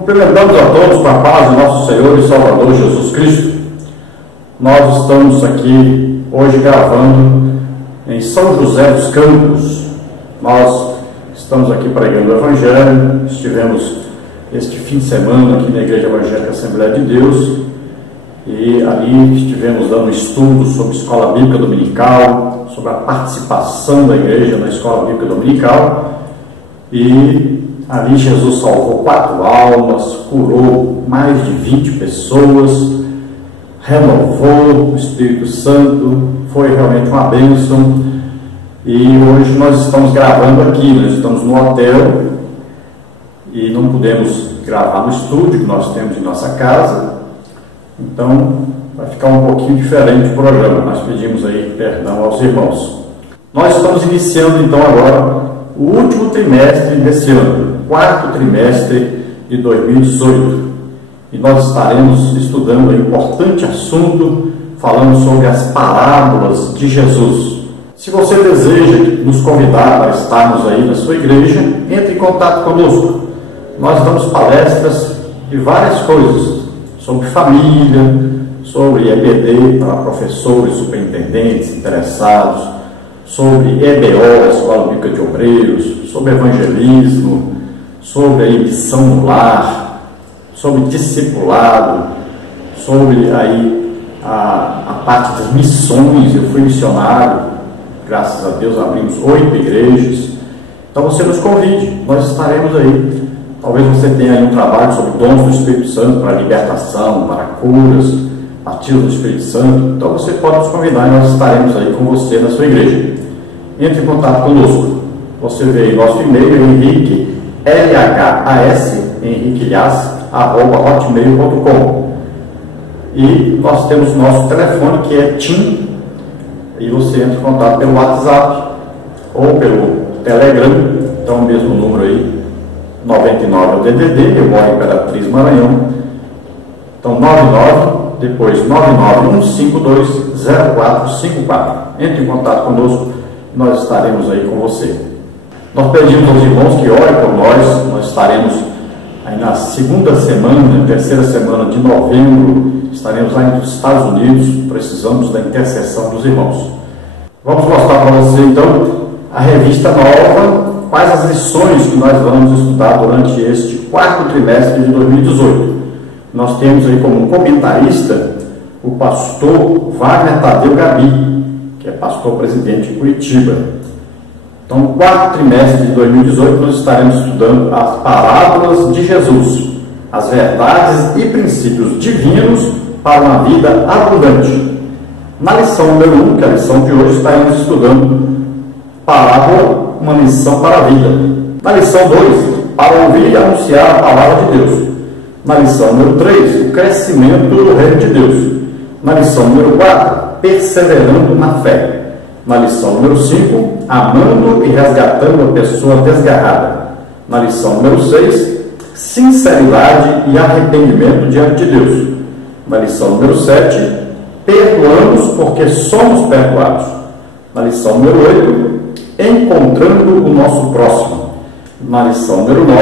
Cumprimentamos a todos com a paz de nosso Senhor e Salvador Jesus Cristo. Nós estamos aqui hoje gravando em São José dos Campos. Nós estamos aqui pregando o Evangelho. Estivemos este fim de semana aqui na Igreja Evangélica Assembleia de Deus e ali estivemos dando estudo sobre Escola Bíblica Dominical, sobre a participação da igreja na Escola Bíblica Dominical, e ali Jesus salvou 4 almas, curou mais de 20 pessoas, renovou o Espírito Santo, foi realmente uma bênção. E hoje nós estamos gravando aqui, nós estamos no hotel e não podemos gravar no estúdio que nós temos em nossa casa, então vai ficar um pouquinho diferente o programa. Nós pedimos aí perdão aos irmãos. Nós estamos iniciando então agora o último trimestre desse ano, 4º trimestre de 2018, e nós estaremos estudando um importante assunto, falando sobre as parábolas de Jesus. Se você deseja nos convidar para estarmos aí na sua igreja, entre em contato conosco. Nós damos palestras de várias coisas, sobre família, sobre EBD para professores, superintendentes, interessados, sobre EBO, Escola Bíblica de Obreiros, sobre evangelismo, sobre a missão no lar, sobre discipulado, sobre aí a parte das missões. Eu fui missionário, graças a Deus abrimos 8 igrejas. Então você nos convide, nós estaremos aí. Talvez você tenha aí um trabalho sobre dons do Espírito Santo para libertação, para curas, batismo do Espírito Santo. Então você pode nos convidar e nós estaremos aí com você na sua igreja. Entre em contato conosco. Você vê aí nosso e-mail, Henrique, henriquelhas@hotmail.com. E nós temos nosso telefone, que é TIM, e você entra em contato pelo WhatsApp ou pelo Telegram. Então o mesmo número aí, 99 é o DDD, eu moro em Imperatriz, Maranhão. Então 99, depois 991520454. Entre em contato conosco, nós estaremos aí com você. Nós pedimos aos irmãos que orem por nós. Nós estaremos aí na segunda semana, terceira semana de novembro, estaremos lá nos Estados Unidos, precisamos da intercessão dos irmãos. Vamos mostrar para você então a revista nova, quais as lições que nós vamos estudar durante este 4º trimestre de 2018. Nós temos aí como comentarista o pastor Wagner Tadeu Gabi, que é pastor presidente de Curitiba. Então, no 4º trimestre de 2018, nós estaremos estudando as parábolas de Jesus, as verdades e princípios divinos para uma vida abundante. Na lição número 1, que é a lição de hoje, estaremos estudando parábola, uma lição para a vida. Na lição 2, para ouvir e anunciar a palavra de Deus. Na lição número 3, o crescimento do reino de Deus. Na lição número 4, perseverando na fé. Na lição número 5, amando e resgatando a pessoa desgarrada. Na lição número 6, sinceridade e arrependimento diante de Deus. Na lição número 7, perdoamos porque somos perdoados. Na lição número 8, encontrando o nosso próximo. Na lição número 9,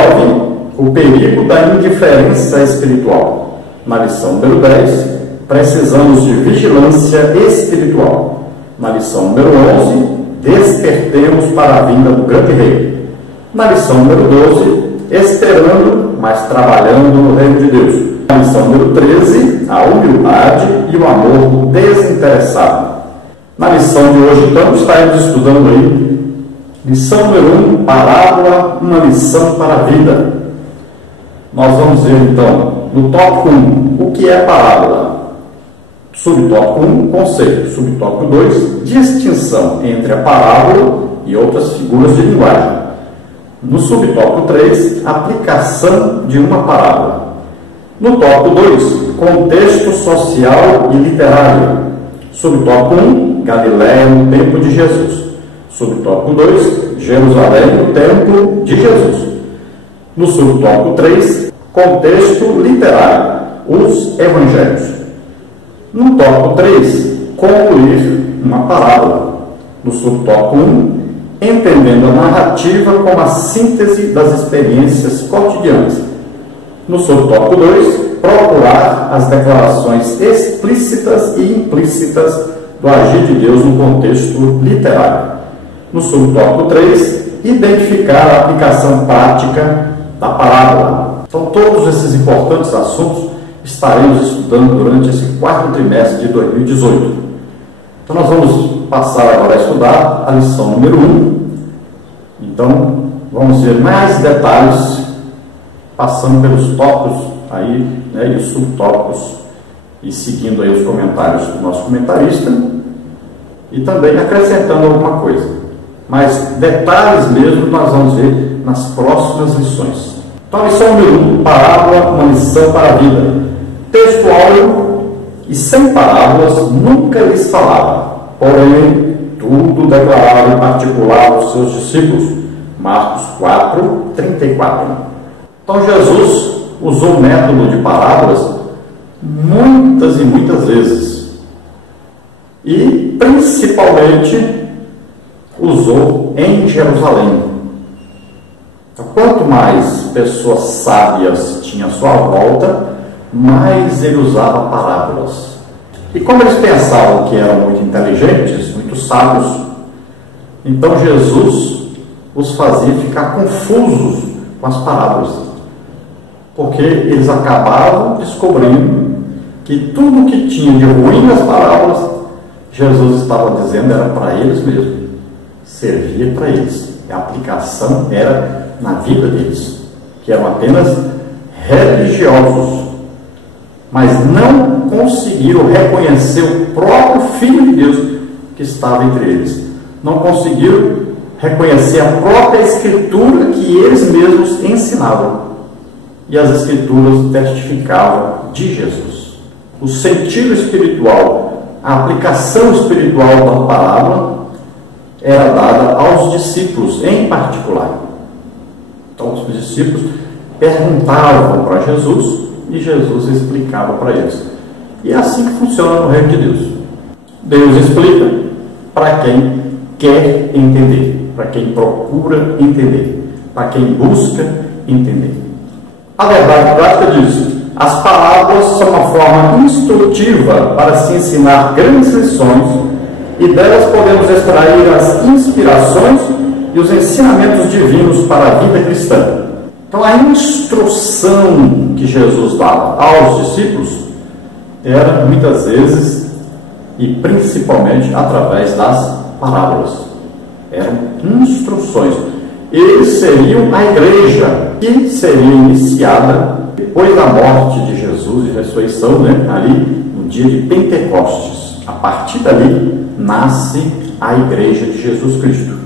o perigo da indiferença espiritual. Na lição número 10, precisamos de vigilância espiritual. Na lição número 11, despertemos para a vinda do grande rei. Na lição número 12, esperando, mas trabalhando no reino de Deus. Na lição número 13, a humildade e o amor desinteressado. Na lição de hoje, então, estaremos estudando aí, lição número 1, parábola, uma lição para a vida. Nós vamos ver, então, no tópico 1, o que é parábola. Subtópico 1, conceito. Subtópico 2, distinção entre a parábola e outras figuras de linguagem. No subtópico 3, aplicação de uma parábola. No tópico 2, contexto social e literário. Subtópico 1, Galiléia no tempo de Jesus. Subtópico 2, Jerusalém no tempo de Jesus. No subtópico 3, contexto literário, os evangelhos. No tópico 3, concluir uma parábola. No subtópico 1, entendendo a narrativa como a síntese das experiências cotidianas. No subtópico 2, procurar as declarações explícitas e implícitas do agir de Deus no contexto literário. No subtópico 3, identificar a aplicação prática da parábola. Então, todos esses importantes assuntos estaremos estudando durante esse quarto trimestre de 2018. Então, nós vamos passar agora a estudar a lição número 1. Então, vamos ver mais detalhes, passando pelos tópicos aí, né, e os subtópicos, e seguindo aí os comentários do nosso comentarista, e também acrescentando alguma coisa. Mas detalhes mesmo nós vamos ver nas próximas lições. Então, a lição número 1, parábola, uma lição para a vida. Textual e sem parábolas nunca lhes falava, porém tudo declarava em particular aos seus discípulos. Marcos 4, 34. Então, Jesus usou o método de parábolas muitas e muitas vezes, e principalmente usou em Jerusalém. Então, quanto mais pessoas sábias tinha à sua volta, mais ele usava parábolas. E como eles pensavam que eram muito inteligentes, muito sábios, então Jesus os fazia ficar confusos com as parábolas, porque eles acabavam descobrindo que tudo que tinha de ruim nas parábolas, Jesus estava dizendo era para eles mesmos, servia para eles. A aplicação era na vida deles, que eram apenas religiosos, mas não conseguiram reconhecer o próprio Filho de Deus que estava entre eles. Não conseguiram reconhecer a própria Escritura que eles mesmos ensinavam. E as Escrituras testificavam de Jesus. O sentido espiritual, a aplicação espiritual da parábola era dada aos discípulos em particular. Então, os discípulos perguntavam para Jesus e Jesus explicava para eles. E é assim que funciona no reino de Deus. Deus explica para quem quer entender, para quem procura entender, para quem busca entender. A verdade prática diz: as parábolas são uma forma instrutiva para se ensinar grandes lições, e delas podemos extrair as inspirações e os ensinamentos divinos para a vida cristã. Então, a instrução que Jesus dava aos discípulos era, muitas vezes, e principalmente através das parábolas. Eram instruções. Eles seriam a igreja, que seria iniciada depois da morte de Jesus e ressurreição, né? Ali no dia de Pentecostes. A partir dali nasce a igreja de Jesus Cristo,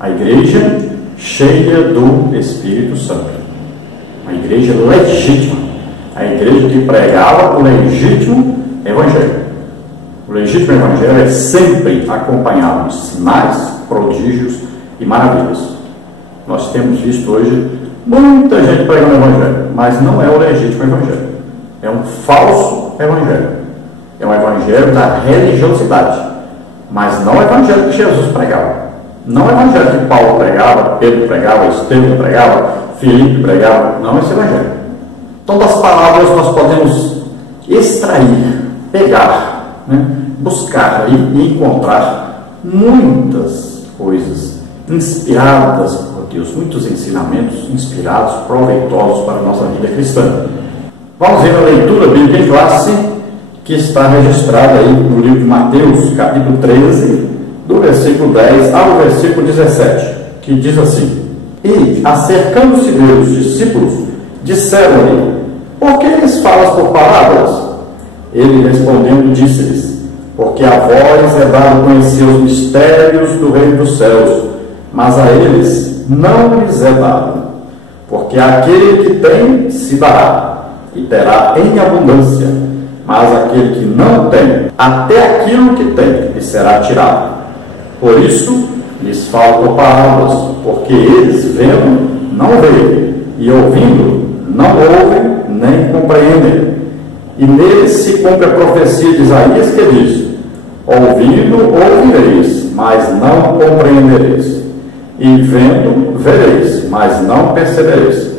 a igreja cheia do Espírito Santo, a igreja legítima, a igreja que pregava o legítimo evangelho. O legítimo evangelho é sempre acompanhado de sinais, prodígios e maravilhas. Nós temos visto hoje muita gente pregando o evangelho, mas não é o legítimo evangelho. É um falso evangelho. É um evangelho da religiosidade, mas não o evangelho que Jesus pregava. Não o evangelho que Paulo pregava, Pedro pregava, Estevão pregava, Filipe pregava. Não esse evangelho. Então, das parábolas nós podemos extrair, pegar, né, buscar e encontrar muitas coisas inspiradas por Deus, muitos ensinamentos inspirados, proveitosos para a nossa vida cristã. Vamos ver a leitura bíblica em classe, que está registrada aí no livro de Mateus, capítulo 13, do versículo 10 ao versículo 17, que diz assim: E, acercando-se deles os discípulos, disseram-lhe: Por que lhes falas por parábolas? Ele, respondendo, disse-lhes: Porque a vós é dado conhecer os mistérios do reino dos céus, mas a eles não lhes é dado. Porque aquele que tem, se dará, e terá em abundância, mas aquele que não tem, até aquilo que tem, lhe será tirado. Por isso, lhes falo por parábolas, porque eles, vendo, não veem, e ouvindo, não ouvem, nem compreendem. E neles se cumpre a profecia de Isaías, que diz: Ouvindo, ouvireis, mas não compreendereis. E vendo, vereis, mas não percebereis.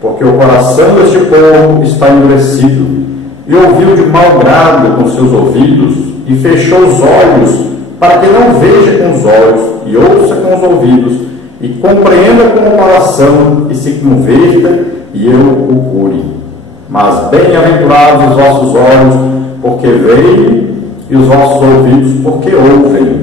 porque o coração deste povo está endurecido, e ouviu de mau grado com seus ouvidos, e fechou os olhos, para que não veja com os olhos, e ouça com os ouvidos, e compreenda com o coração, e se converta, e eu o cure. Mas bem-aventurados os vossos olhos, porque veem, e os vossos ouvidos, porque ouvem.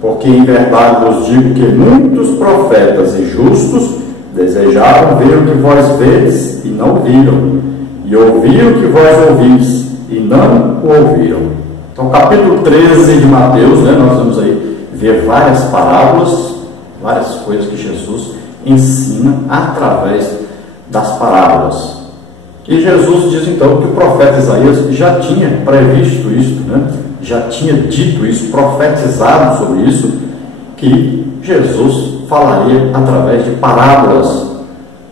Porque em verdade vos digo que muitos profetas e justos desejaram ver o que vós vedes e não viram, e ouvir o que vós ouvis e não o ouviram. Então, capítulo 13 de Mateus, nós vamos aí ver várias parábolas, várias coisas que Jesus ensina através das parábolas. E Jesus diz então que o profeta Isaías já tinha previsto isso, já tinha dito isso, profetizado sobre isso, que Jesus falaria através de parábolas,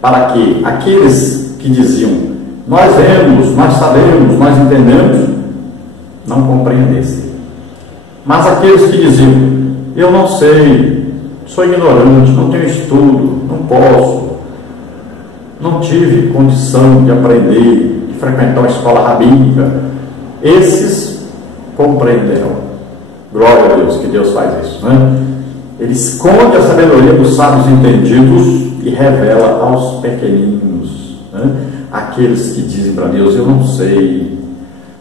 para que aqueles que diziam nós vemos, nós sabemos, nós entendemos, não compreendessem. Mas aqueles que diziam eu não sei, sou ignorante, não tenho estudo, não posso, não tive condição de aprender, de frequentar uma escola rabínica, esses compreenderão. Glória a Deus, que Deus faz isso, Ele esconde a sabedoria dos sábios entendidos e revela aos pequeninos, aqueles que dizem para Deus eu não sei,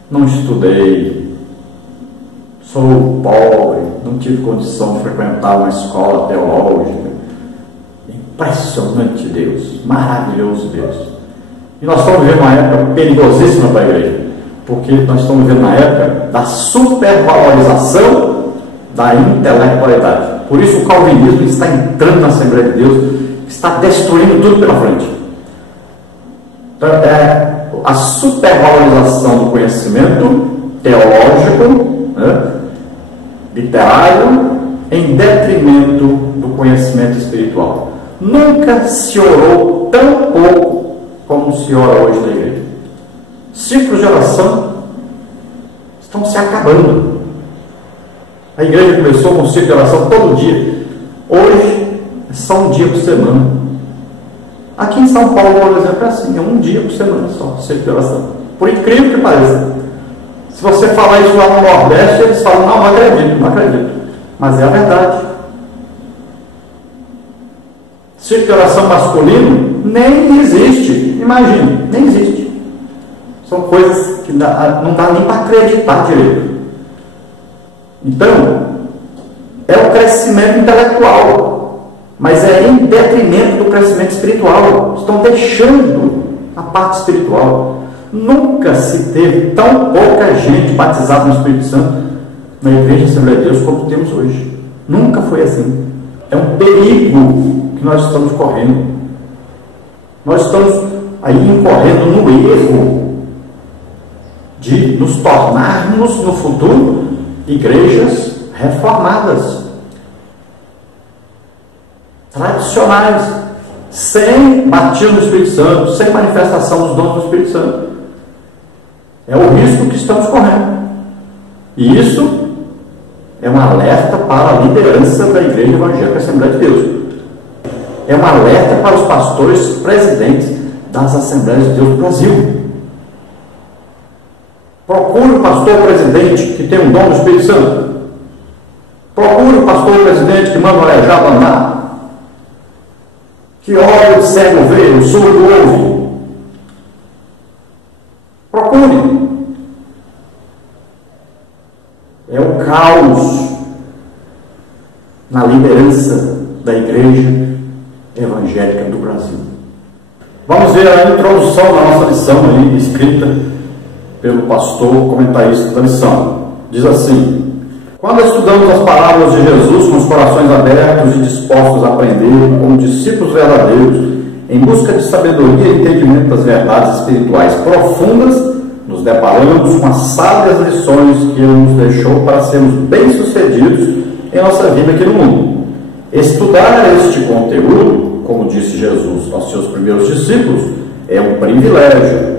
não estudei, sou pobre, não tive condição de frequentar uma escola teológica. Impressionante Deus, maravilhoso Deus. E nós estamos vivendo uma época perigosíssima para a igreja, porque nós estamos vivendo uma época da supervalorização da intelectualidade. Por isso o calvinismo está entrando na Assembleia de Deus, está destruindo tudo pela frente. Então, a supervalorização do conhecimento teológico, literário, em detrimento do conhecimento espiritual. Nunca se orou tão pouco como se ora hoje na igreja. Ciclos de oração estão se acabando. A igreja começou com um ciclo de oração todo dia. Hoje é só um dia por semana. Aqui em São Paulo, por exemplo, é assim, é um dia por semana só, ciclo de oração. Por incrível que pareça. Se você falar isso lá no Nordeste, eles falam, não acredito, não acredito. Mas é a verdade. Ciclo de oração masculino nem existe. Imagine, nem existe. São coisas que não dá nem para acreditar direito. Então, é o crescimento intelectual, mas é em detrimento do crescimento espiritual. Estão deixando a parte espiritual. Nunca se teve tão pouca gente batizada no Espírito Santo na Igreja Assembleia de Deus como temos hoje. Nunca foi assim. É um perigo que nós estamos correndo. Nós estamos aí incorrendo no erro de nos tornarmos no futuro igrejas reformadas, tradicionais, sem batismo do Espírito Santo, sem manifestação dos dons do Espírito Santo. É o risco que estamos correndo. E isso é um alerta para a liderança da Igreja Evangélica Assembleia de Deus. É um alerta para os pastores presidentes das Assembleias de Deus do Brasil. Procure o pastor presidente que tem um dom do Espírito Santo. Procure o pastor presidente que manda o aleijado andar, que olha o cego vê, o surdo ouve. Procure. É o caos na liderança da Igreja Evangélica do Brasil. Vamos ver a introdução da nossa lição aí, escrita pelo pastor comentarista da lição. Diz assim: quando estudamos as parábolas de Jesus com os corações abertos e dispostos a aprender como discípulos verdadeiros, em busca de sabedoria e entendimento das verdades espirituais profundas, nos deparamos com as sábias lições que Ele nos deixou para sermos bem-sucedidos em nossa vida aqui no mundo. Estudar este conteúdo, como disse Jesus aos seus primeiros discípulos, é um privilégio.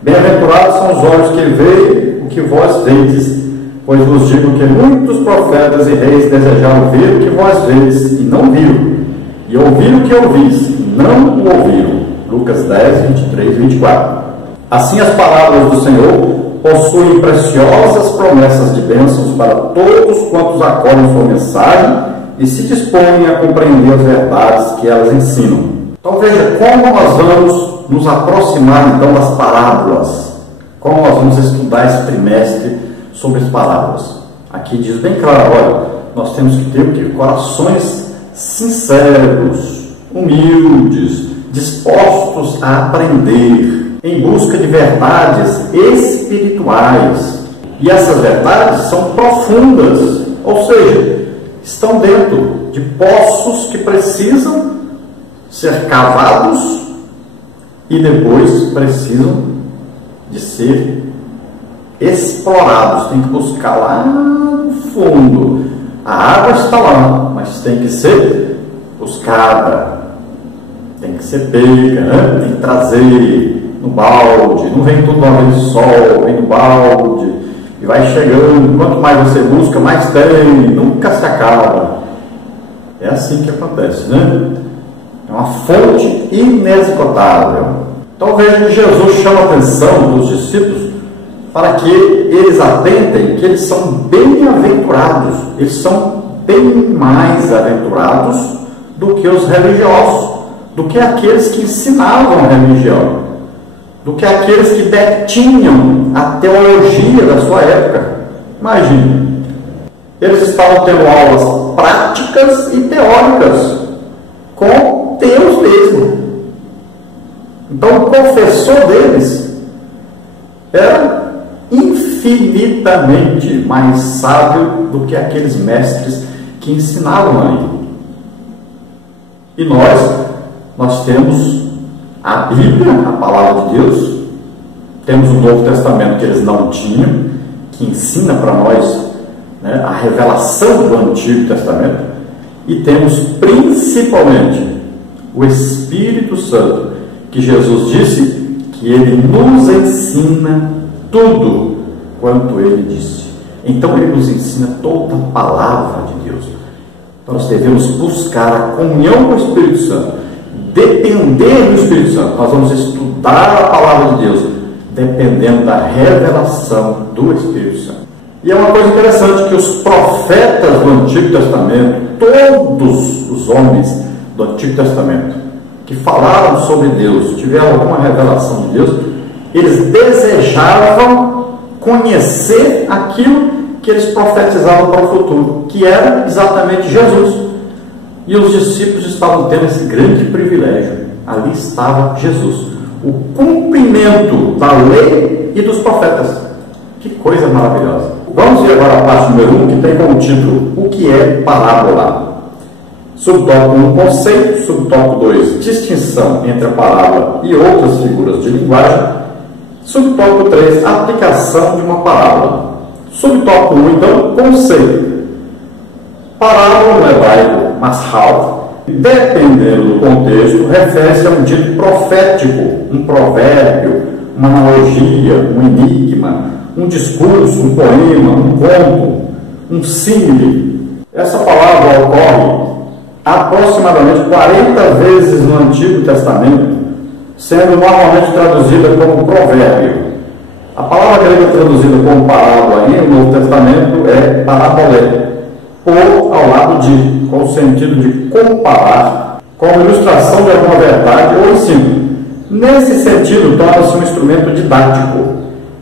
Bem-aventurados são os olhos que veem o que vós vedes, pois vos digo que muitos profetas e reis desejaram ver o que vós vedes e não viram, e ouvir o que ouvis e não o ouviram. Lucas 10, 23 e 24. Assim, as palavras do Senhor possuem preciosas promessas de bênçãos para todos quantos acolhem sua mensagem e se dispõem a compreender as verdades que elas ensinam. Então veja como nós vamos nos aproximar então das parábolas, como nós vamos estudar esse trimestre sobre as parábolas. Aqui diz bem claro, olha, nós temos que ter o quê? Corações sinceros, humildes, dispostos a aprender, em busca de verdades espirituais. E essas verdades são profundas, ou seja, estão dentro de poços que precisam ser cavados e depois precisam de ser explorados. Tem que buscar lá no fundo. A água está lá, mas tem que ser buscada, tem que ser pega, né? Tem que trazer no balde, não vem tudo uma vez só, vem no balde e vai chegando. Quanto mais você busca, mais tem, nunca se acaba. É assim que acontece, né? É uma fonte inesgotável. Então veja que Jesus chama a atenção dos discípulos para que eles atentem que eles são bem-aventurados, eles são bem mais aventurados do que os religiosos, do que aqueles que ensinavam a religião, do que aqueles que detinham a teologia da sua época. Imagine, eles estavam tendo aulas práticas e teóricas com Deus mesmo. Então o confessor deles era infinitamente mais sábio do que aqueles mestres que ensinavam ali. E nós temos a Bíblia, a palavra de Deus, temos o Novo Testamento que eles não tinham, que ensina para nós, né, a revelação do Antigo Testamento, e temos principalmente o Espírito Santo, que Jesus disse que ele nos ensina tudo quanto ele disse. Então ele nos ensina toda a palavra de Deus. Então nós devemos buscar a comunhão com o Espírito Santo, depender do Espírito Santo. Nós vamos estudar a palavra de Deus dependendo da revelação do Espírito Santo. E é uma coisa interessante que os profetas do Antigo Testamento, todos os homens do Antigo Testamento que falaram sobre Deus, tiveram alguma revelação de Deus, eles desejavam conhecer aquilo que eles profetizavam para o futuro, que era exatamente Jesus. E os discípulos estavam tendo esse grande privilégio. Ali estava Jesus, o cumprimento da lei e dos profetas. Que coisa maravilhosa. Vamos ver agora a parte número 1, que tem como título o que é parábola. Subtópico 1, conceito. Subtópico 2, distinção entre a parábola e outras figuras de linguagem. Subtópico 3, aplicação de uma parábola. Subtópico 1, então, conceito. Parábola no hebraico, mashal, dependendo do contexto, refere-se a um dito profético, um provérbio, uma analogia, um enigma, um discurso, um poema, um conto, um símile. Essa palavra ocorre aproximadamente 40 vezes no Antigo Testamento, sendo normalmente traduzida como provérbio. A palavra grega traduzida como parábola no Novo Testamento é parabolé, ou ao lado de, com o sentido de comparar, como ilustração de alguma verdade ou ensino. Nesse sentido, torna-se um instrumento didático.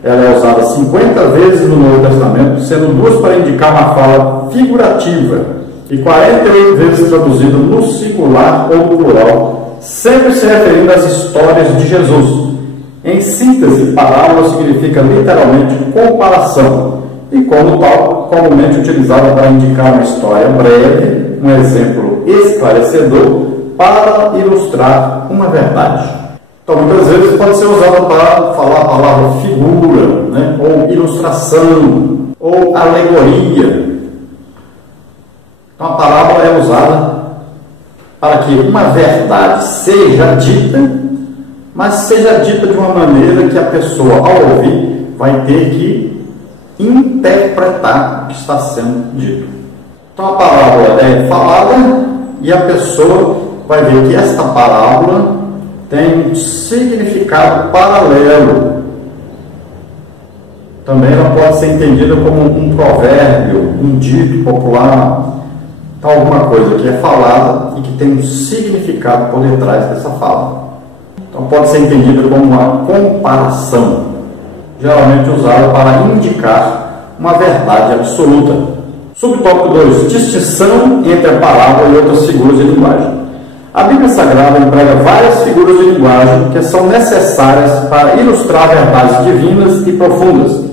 Ela é usada 50 vezes no Novo Testamento, sendo 2 para indicar uma fala figurativa e 48 vezes traduzida no singular ou no plural, sempre se referindo às histórias de Jesus. Em síntese, parábola significa literalmente comparação e, como tal, comumente utilizada para indicar uma história breve, um exemplo esclarecedor para ilustrar uma verdade. Então, muitas vezes pode ser usada para falar a palavra figura, né? Ou ilustração, ou alegoria. Então, a parábola é usada para que uma verdade seja dita, mas seja dita de uma maneira que a pessoa, ao ouvir, vai ter que interpretar o que está sendo dito. Então, a parábola é falada e a pessoa vai ver que esta parábola tem um significado paralelo. Também ela pode ser entendida como um provérbio, um dito popular, alguma coisa que é falada e que tem um significado por detrás dessa fala. Então pode ser entendida como uma comparação, geralmente usada para indicar uma verdade absoluta. Subtópico 2. Distinção entre a parábola e outras figuras de linguagem. A Bíblia Sagrada emprega várias figuras de linguagem que são necessárias para ilustrar verdades divinas e profundas.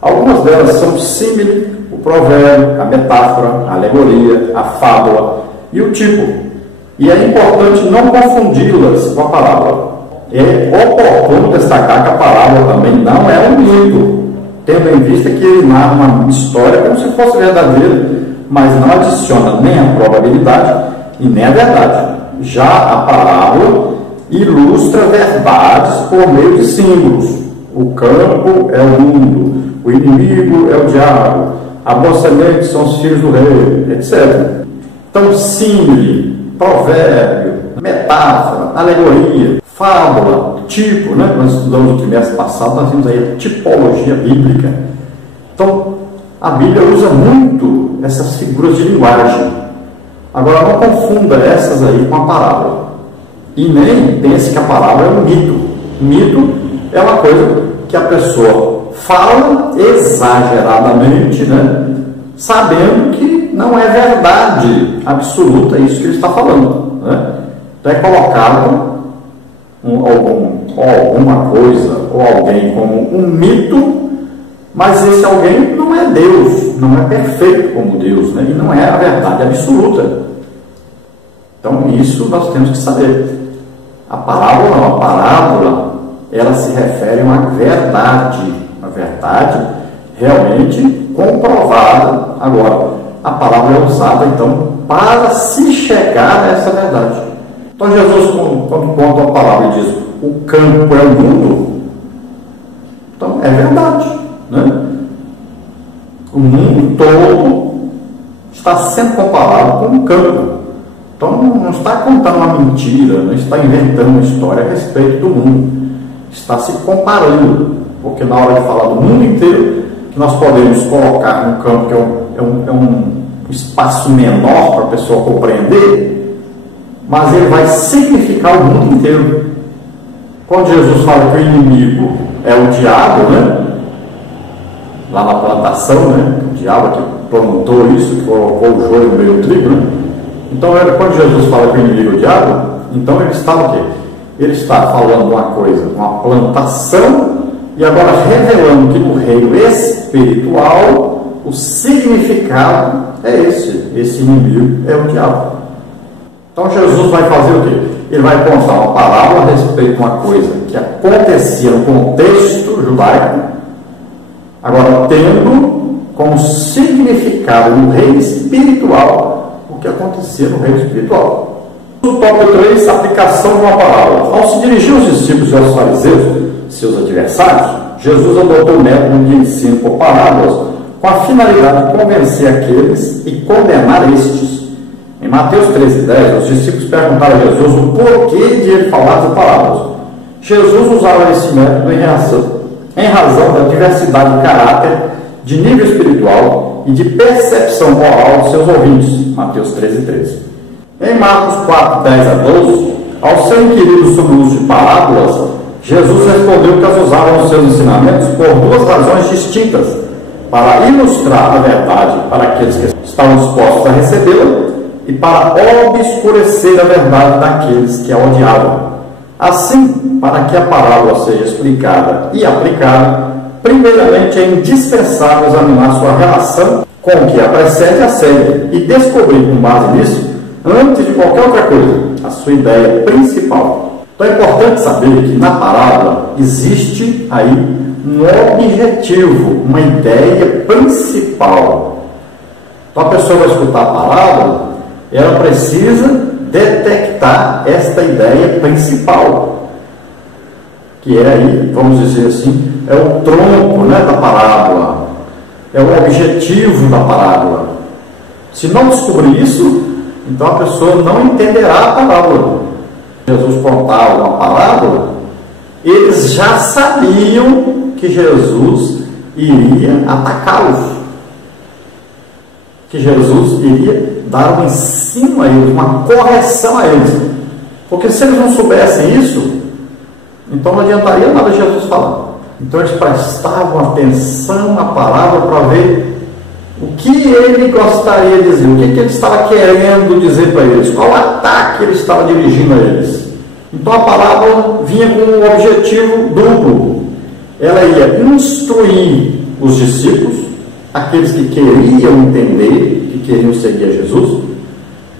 Algumas delas são símile, o provérbio, a metáfora, a alegoria, a fábula e o tipo. E é importante não confundi-las com a parábola. É oportuno destacar que a parábola também não é um mito, tendo em vista que ele narra uma história como se fosse verdadeira, mas não adiciona nem a probabilidade e nem a verdade. Já a parábola ilustra verdades por meio de símbolos. O campo é o mundo, o inimigo é o diabo, a boa semente são os filhos do rei, etc. Então, símile, provérbio, metáfora, alegoria, fábula, tipo, né? Nós estudamos no trimestre passado, nós vimos aí a tipologia bíblica. Então, a Bíblia usa muito essas figuras de linguagem. Agora, não confunda essas aí com a parábola. E nem pense que a parábola é um mito. Mito é uma coisa que a pessoa fala exageradamente, né? Sabendo que não é verdade absoluta isso que ele está falando, né? Então é colocado alguma coisa ou alguém como um mito, mas esse alguém não é Deus, não é perfeito como Deus, né? E não é a verdade absoluta. Então isso nós temos que saber. A parábola não, a parábola ela se refere a uma verdade realmente comprovada. Agora, a palavra é usada, então, para se chegar a essa verdade. Então, Jesus, quando conta a palavra e diz, o campo é o mundo, então, é verdade, né? O mundo todo está sendo comparado com o campo. Então, não está contando uma mentira, não está inventando uma história a respeito do mundo. Está se comparando, porque na hora de falar do mundo inteiro, que nós podemos colocar num campo que é um espaço menor para a pessoa compreender, mas ele vai significar o mundo inteiro. Quando Jesus fala que o inimigo é o diabo, né? Lá na plantação, né? O diabo que plantou isso, que colocou o joio no meio do trigo, né? Então, quando Jesus fala que o inimigo é o diabo, então ele está o quê? Ele está falando uma coisa, uma plantação, e agora revelando que no reino espiritual o significado é esse inimigo é o diabo. Então Jesus vai fazer o quê? Ele vai contar uma parábola a respeito de uma coisa que acontecia no contexto judaico, agora tendo como significado no reino espiritual o que acontecia no reino espiritual. No tópico 3, aplicação de uma parábola. Ao se dirigir aos discípulos e aos fariseus, seus adversários, Jesus adotou o método de ensino por parábolas com a finalidade de convencer aqueles e condenar estes. Em Mateus 13:10, os discípulos perguntaram a Jesus o porquê de ele falar de parábolas. Jesus usava esse método em razão da diversidade de caráter, de nível espiritual e de percepção moral dos seus ouvintes. Mateus 13:13. Em Marcos 4:10-12, ao ser inquirido sobre o uso de parábolas, Jesus respondeu que as usava nos seus ensinamentos por duas razões distintas: para ilustrar a verdade para aqueles que estavam dispostos a recebê-la e para obscurecer a verdade daqueles que a odiavam. Assim, para que a parábola seja explicada e aplicada, primeiramente é indispensável examinar sua relação com o que a precede e a segue e descobrir, com base nisso, antes de qualquer outra coisa, a sua ideia principal. Então é importante saber que na parábola existe aí um objetivo, uma ideia principal. Então a pessoa vai escutar a parábola, ela precisa detectar esta ideia principal, que é aí, vamos dizer assim, é o tronco, né, da parábola, é o objetivo da parábola. Se não descobrir isso, então a pessoa não entenderá a parábola. Jesus contava uma parábola, eles já sabiam que Jesus iria atacá-los, que Jesus iria dar um ensino a eles, uma correção a eles. Porque se eles não soubessem isso, então não adiantaria nada Jesus falar. Então eles prestavam atenção na palavra para ver o que ele gostaria de dizer, o que ele estava querendo dizer para eles, qual ataque ele estava dirigindo a eles. Então a palavra vinha com um objetivo duplo. Ela ia instruir os discípulos, aqueles que queriam entender, que queriam seguir a Jesus,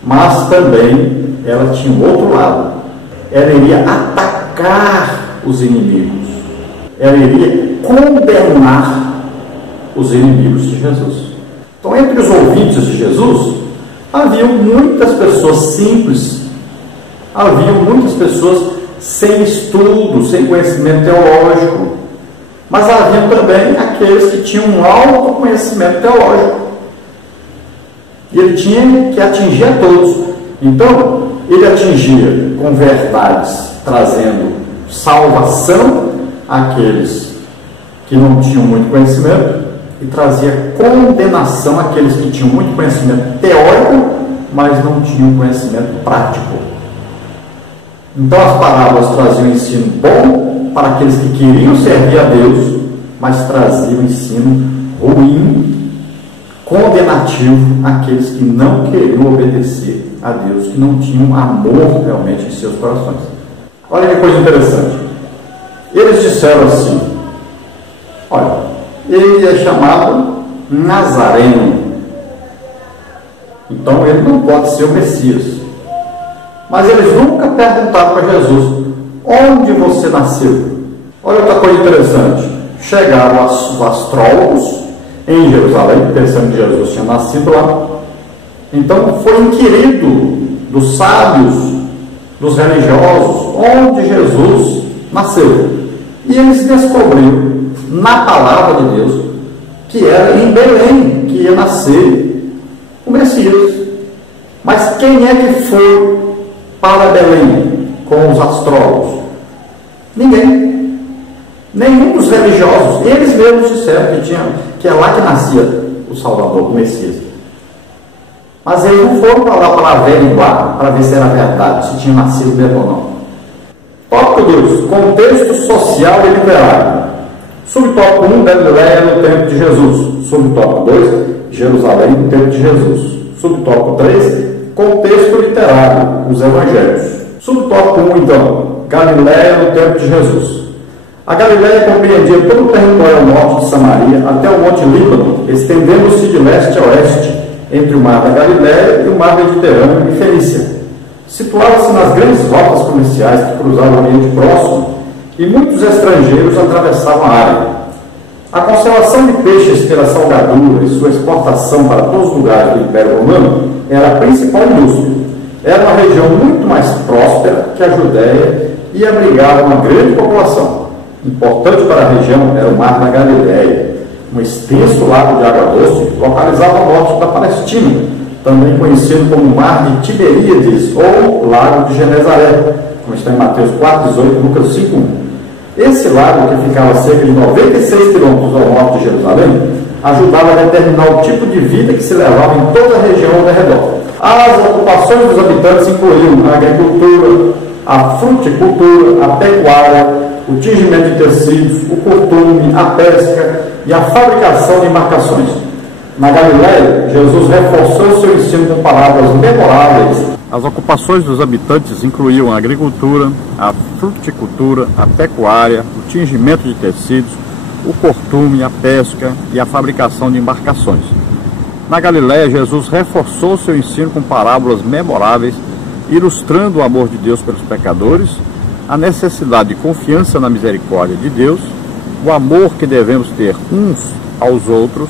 mas também ela tinha um outro lado. Ela iria atacar os inimigos. Ela iria condenar os inimigos de Jesus. Então, entre os ouvintes de Jesus, haviam muitas pessoas simples, haviam muitas pessoas sem estudo, sem conhecimento teológico, mas haviam também aqueles que tinham um alto conhecimento teológico. E ele tinha que atingir a todos. Então, ele atingia com verdades, trazendo salvação àqueles que não tinham muito conhecimento, e trazia condenação àqueles que tinham muito conhecimento teórico, mas não tinham conhecimento prático. Então as parábolas traziam ensino bom para aqueles que queriam servir a Deus, mas traziam ensino ruim, condenativo àqueles que não queriam obedecer a Deus, que não tinham amor realmente em seus corações. Olha que coisa interessante. Eles disseram assim: olha, ele é chamado Nazareno, então ele não pode ser o Messias. Mas eles nunca perguntaram para Jesus: onde você nasceu? Olha outra coisa interessante. Chegaram os astrólogos em Jerusalém, pensando que Jesus tinha nascido lá. Então foi inquirido dos sábios, dos religiosos, onde Jesus nasceu. E eles descobriram na palavra de Deus que era em Belém que ia nascer o Messias. Mas quem é que foi para Belém com os astrólogos? Ninguém. Nenhum dos religiosos. Eles mesmos disseram que é lá que nascia o Salvador, o Messias. Mas eles não foram para lá para averiguar, para ver se era verdade, se tinha nascido mesmo ou não. Tópico 2. Contexto social e literário. Subtópico 1, Galileia no tempo de Jesus. Subtópico 2, Jerusalém no tempo de Jesus. Subtópico 3, contexto literário, os evangelhos. Subtópico 1, então, Galileia no tempo de Jesus. A Galileia compreendia todo o território ao norte de Samaria até o Monte Líbano, estendendo-se de leste a oeste, entre o mar da Galileia e o mar Mediterrâneo e Fenícia. Situava-se nas grandes rotas comerciais que cruzavam o Oriente Próximo, e muitos estrangeiros atravessavam a área. A conservação de peixes pela salgadura e sua exportação para todos os lugares do Império Romano era a principal indústria. Era uma região muito mais próspera que a Judéia e abrigava uma grande população. Importante para a região era o Mar da Galileia, um extenso lago de água doce localizado ao norte da Palestina, também conhecido como Mar de Tiberíades ou Lago de Genezaré, como está em Mateus 4,18 e Lucas 5,1. Esse lago, que ficava a cerca de 96 quilômetros ao norte de Jerusalém, ajudava a determinar o tipo de vida que se levava em toda a região ao redor. As ocupações dos habitantes incluíam a agricultura, a fruticultura, a pecuária, o tingimento de tecidos, o costume, a pesca e a fabricação de embarcações. Na Galileia, Jesus reforçou seu ensino com palavras memoráveis. As ocupações dos habitantes incluíam a agricultura, a fruticultura, a pecuária, o tingimento de tecidos, o costume, a pesca e a fabricação de embarcações. Na Galileia, Jesus reforçou seu ensino com parábolas memoráveis, ilustrando o amor de Deus pelos pecadores, a necessidade de confiança na misericórdia de Deus, o amor que devemos ter uns aos outros,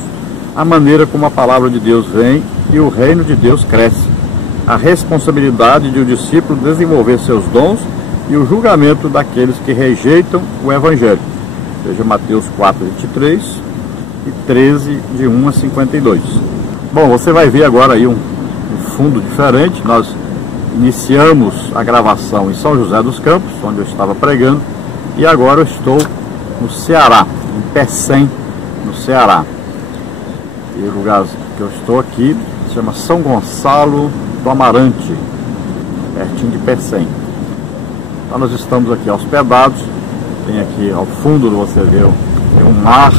a maneira como a palavra de Deus vem e o reino de Deus cresce, a responsabilidade de o discípulo desenvolver seus dons e o julgamento daqueles que rejeitam o Evangelho. Veja Mateus 4:23 e 13, de 1 a 52. Bom, você vai ver agora aí um fundo diferente. Nós iniciamos a gravação em São José dos Campos, onde eu estava pregando, e agora eu estou no Ceará, em Pecém, no Ceará. E o lugar que eu estou aqui se chama São Gonçalo do Amarante, pertinho de Pecém. Então nós estamos aqui hospedados, tem aqui ao fundo, você vê, tem um mar.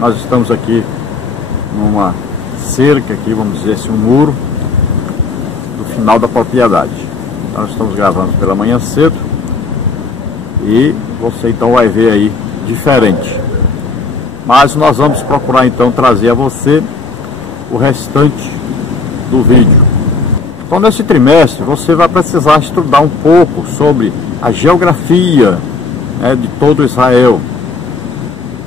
Nós estamos aqui numa cerca aqui, vamos dizer assim, um muro do final da propriedade. Então nós estamos gravando pela manhã cedo e você então vai ver aí diferente. Mas nós vamos procurar então trazer a você o restante do vídeo. Então nesse trimestre você vai precisar estudar um pouco sobre a geografia, né, de todo Israel.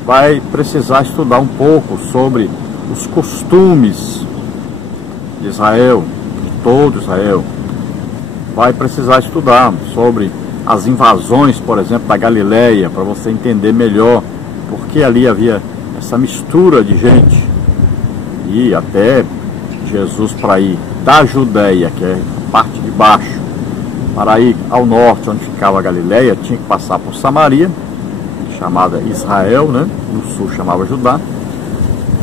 Vai precisar estudar um pouco sobre os costumes de Israel, de todo Israel. Vai precisar estudar sobre as invasões, por exemplo, da Galileia, para você entender melhor porque ali havia essa mistura de gente. E até Jesus, para ir da Judéia, que é a parte de baixo, para ir ao norte, onde ficava a Galileia, tinha que passar por Samaria, chamada Israel, né? No sul chamava Judá,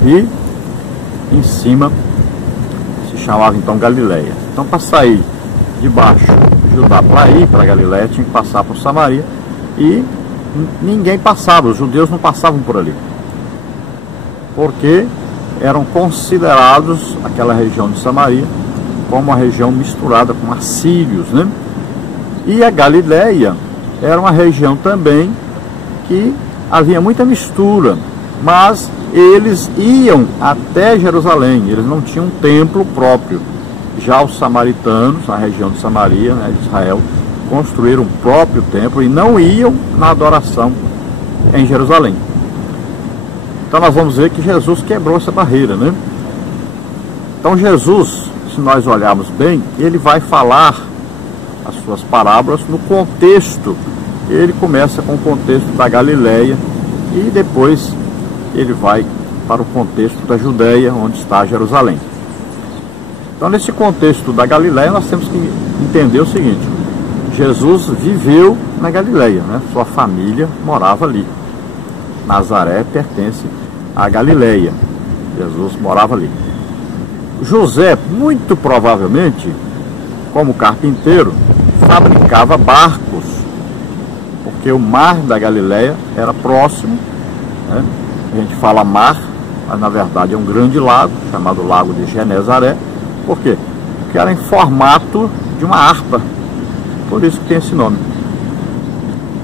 e em cima se chamava então Galileia. Então, para sair de baixo de Judá para ir para a Galileia, tinha que passar por Samaria, e ninguém passava, os judeus não passavam por ali, porque eram considerados, aquela região de Samaria, como uma região misturada com assírios, né? E a Galileia era uma região também que havia muita mistura, mas eles iam até Jerusalém, eles não tinham um templo próprio. Já os samaritanos, na região de Samaria, né, de Israel, construíram um próprio templo e não iam na adoração em Jerusalém. Então nós vamos ver que Jesus quebrou essa barreira, né? Então Jesus, se nós olharmos bem, ele vai falar as suas parábolas no contexto. Ele começa com o contexto da Galileia e depois ele vai para o contexto da Judéia, onde está Jerusalém. Então nesse contexto da Galileia nós temos que entender o seguinte: Jesus viveu na Galileia, né? Sua família morava ali. Nazaré pertence à Galileia. Jesus morava ali. José, muito provavelmente, como carpinteiro, fabricava barcos, porque o mar da Galileia era próximo, né? A gente fala mar, mas na verdade é um grande lago, chamado Lago de Genezaré. Por quê? Porque era em formato de uma harpa, por isso que tem esse nome.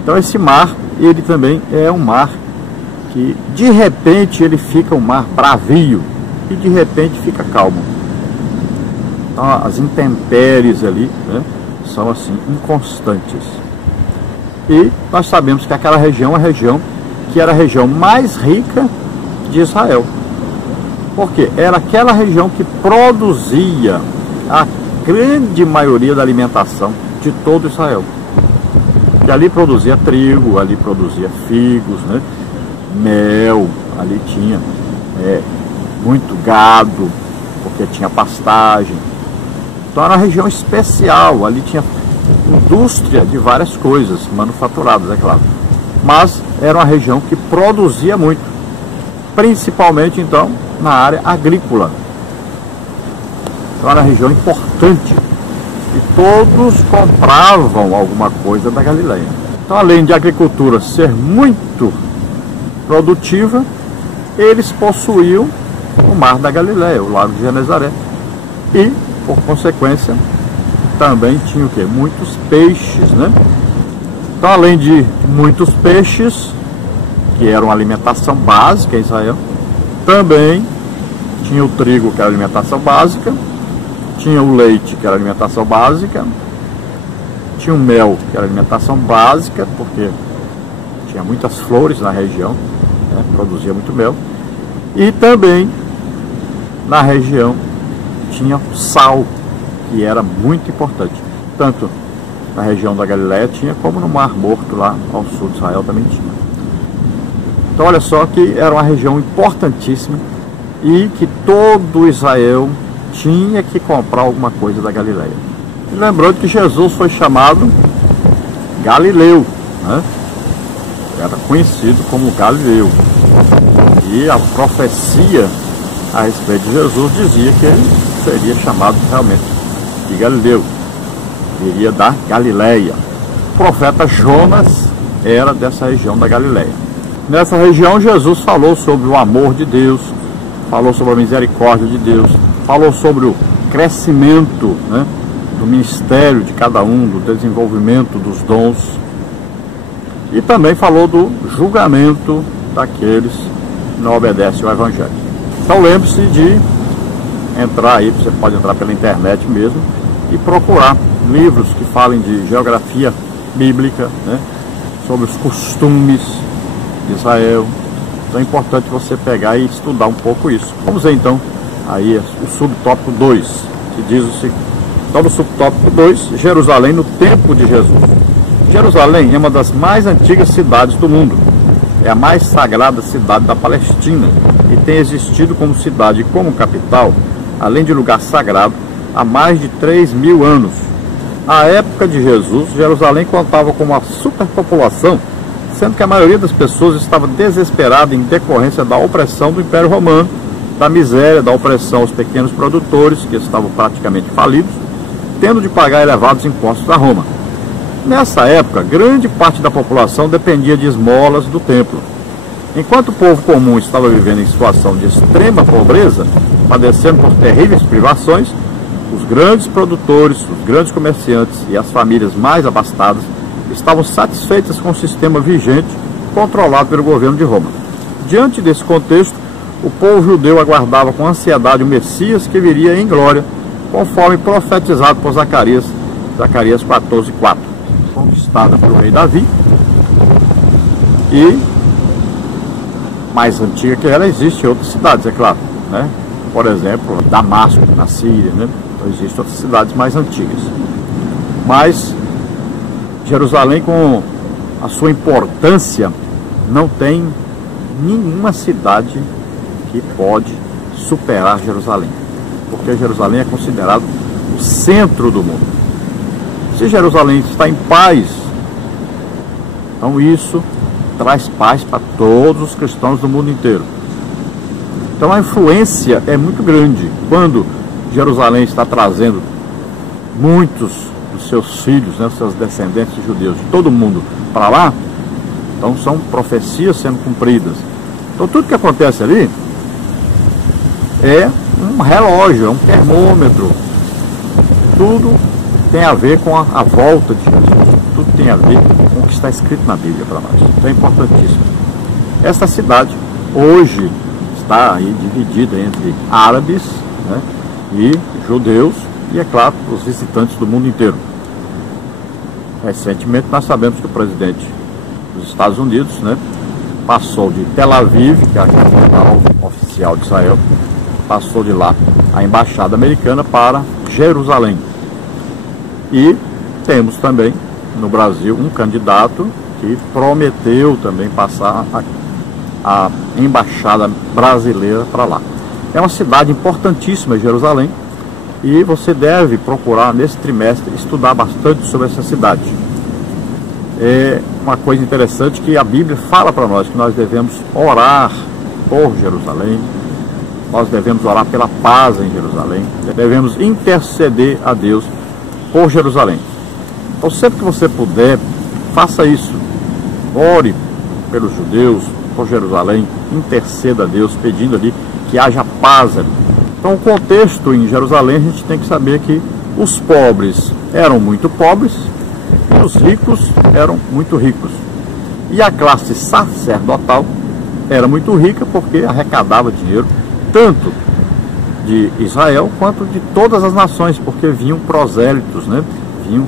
Então esse mar, ele também é um mar que de repente ele fica um mar bravio e de repente fica calmo. Então as intempéries ali, né, são assim inconstantes. E nós sabemos que aquela região é a região que era a região mais rica de Israel. Porque era aquela região que produzia a grande maioria da alimentação de todo Israel. E ali produzia trigo, ali produzia figos, né? Mel, ali tinha muito gado, porque tinha pastagem. Então era uma região especial, ali tinha indústria de várias coisas, manufaturadas, é claro. Mas era uma região que produzia muito, principalmente então na área agrícola. Então era uma região importante e todos compravam alguma coisa da Galileia. Então, além de a agricultura ser muito produtiva, eles possuíam o mar da Galileia, o Lago de Genezaré, e, por consequência, também tinha o quê? Muitos peixes, né? Então, além de muitos peixes, que eram alimentação básica em Israel, também tinha o trigo, que era alimentação básica, tinha o leite, que era alimentação básica, tinha o mel, que era alimentação básica, porque tinha muitas flores na região, né? Produzia muito mel, e também na região tinha sal, que era muito importante, tanto na região da Galileia tinha, como no Mar Morto, lá ao sul de Israel, também tinha. Então olha só que era uma região importantíssima e que todo Israel tinha que comprar alguma coisa da Galileia. Lembrando que Jesus foi chamado Galileu, né? Era conhecido como Galileu. E a profecia a respeito de Jesus dizia que ele seria chamado realmente de Galileu, viria da Galileia. O profeta Jonas era dessa região da Galileia. Nessa região, Jesus falou sobre o amor de Deus, falou sobre a misericórdia de Deus, falou sobre o crescimento, né, do ministério de cada um, do desenvolvimento dos dons, e também falou do julgamento daqueles que não obedecem ao Evangelho. Então lembre-se de entrar aí, você pode entrar pela internet mesmo, e procurar livros que falem de geografia bíblica, né, sobre os costumes de Israel. Então é importante você pegar e estudar um pouco isso. Vamos ver então aí o subtópico 2, que diz o seguinte. Então no subtópico 2, Jerusalém no tempo de Jesus. Jerusalém é uma das mais antigas cidades do mundo. É a mais sagrada cidade da Palestina e tem existido como cidade e como capital, além de lugar sagrado, há mais de 3.000 anos. À época de Jesus, Jerusalém contava com uma superpopulação, sendo que a maioria das pessoas estava desesperada em decorrência da opressão do Império Romano, da miséria, da opressão aos pequenos produtores, que estavam praticamente falidos, tendo de pagar elevados impostos a Roma. Nessa época, grande parte da população dependia de esmolas do templo. Enquanto o povo comum estava vivendo em situação de extrema pobreza, padecendo por terríveis privações, os grandes produtores, os grandes comerciantes e as famílias mais abastadas estavam satisfeitas com o sistema vigente, controlado pelo governo de Roma. Diante desse contexto, o povo judeu aguardava com ansiedade o Messias que viria em glória, conforme profetizado por Zacarias 14:4. Conquistada pelo rei Davi, e mais antiga que ela, existe em outras cidades, é claro, né? Por exemplo, Damasco, na Síria, né? Então existem outras cidades mais antigas. Mas Jerusalém, com a sua importância, não tem nenhuma cidade que pode superar Jerusalém, porque Jerusalém é considerado o centro do mundo. Se Jerusalém está em paz, então isso traz paz para todos os cristãos do mundo inteiro. Então a influência é muito grande. Quando Jerusalém está trazendo muitos dos seus filhos, né, seus descendentes judeus, de todo mundo para lá, então são profecias sendo cumpridas. Então tudo que acontece ali é um relógio, é um termômetro. Tudo tem a ver com a volta de Jesus. Tudo tem a ver com o que está escrito na Bíblia para nós. Então é importantíssimo. Esta cidade hoje está aí dividida entre árabes, né, e judeus, e é claro, os visitantes do mundo inteiro. Recentemente nós sabemos que o presidente dos Estados Unidos, né, passou de Tel Aviv, que é a capital oficial de Israel, passou de lá a embaixada americana para Jerusalém. E temos também no Brasil um candidato que prometeu também passar a embaixada brasileira para lá. É uma cidade importantíssima, Jerusalém, e você deve procurar nesse trimestre estudar bastante sobre essa cidade. É uma coisa interessante que a Bíblia fala para nós, que nós devemos orar por Jerusalém, nós devemos orar pela paz em Jerusalém, devemos interceder a Deus por Jerusalém. Então sempre que você puder, faça isso. Ore pelos judeus, por Jerusalém, interceda a Deus, pedindo ali que haja paz ali. Então o contexto em Jerusalém, a gente tem que saber que os pobres eram muito pobres e os ricos eram muito ricos. E a classe sacerdotal era muito rica porque arrecadava dinheiro tanto de Israel quanto de todas as nações, porque vinham prosélitos, né? Vinham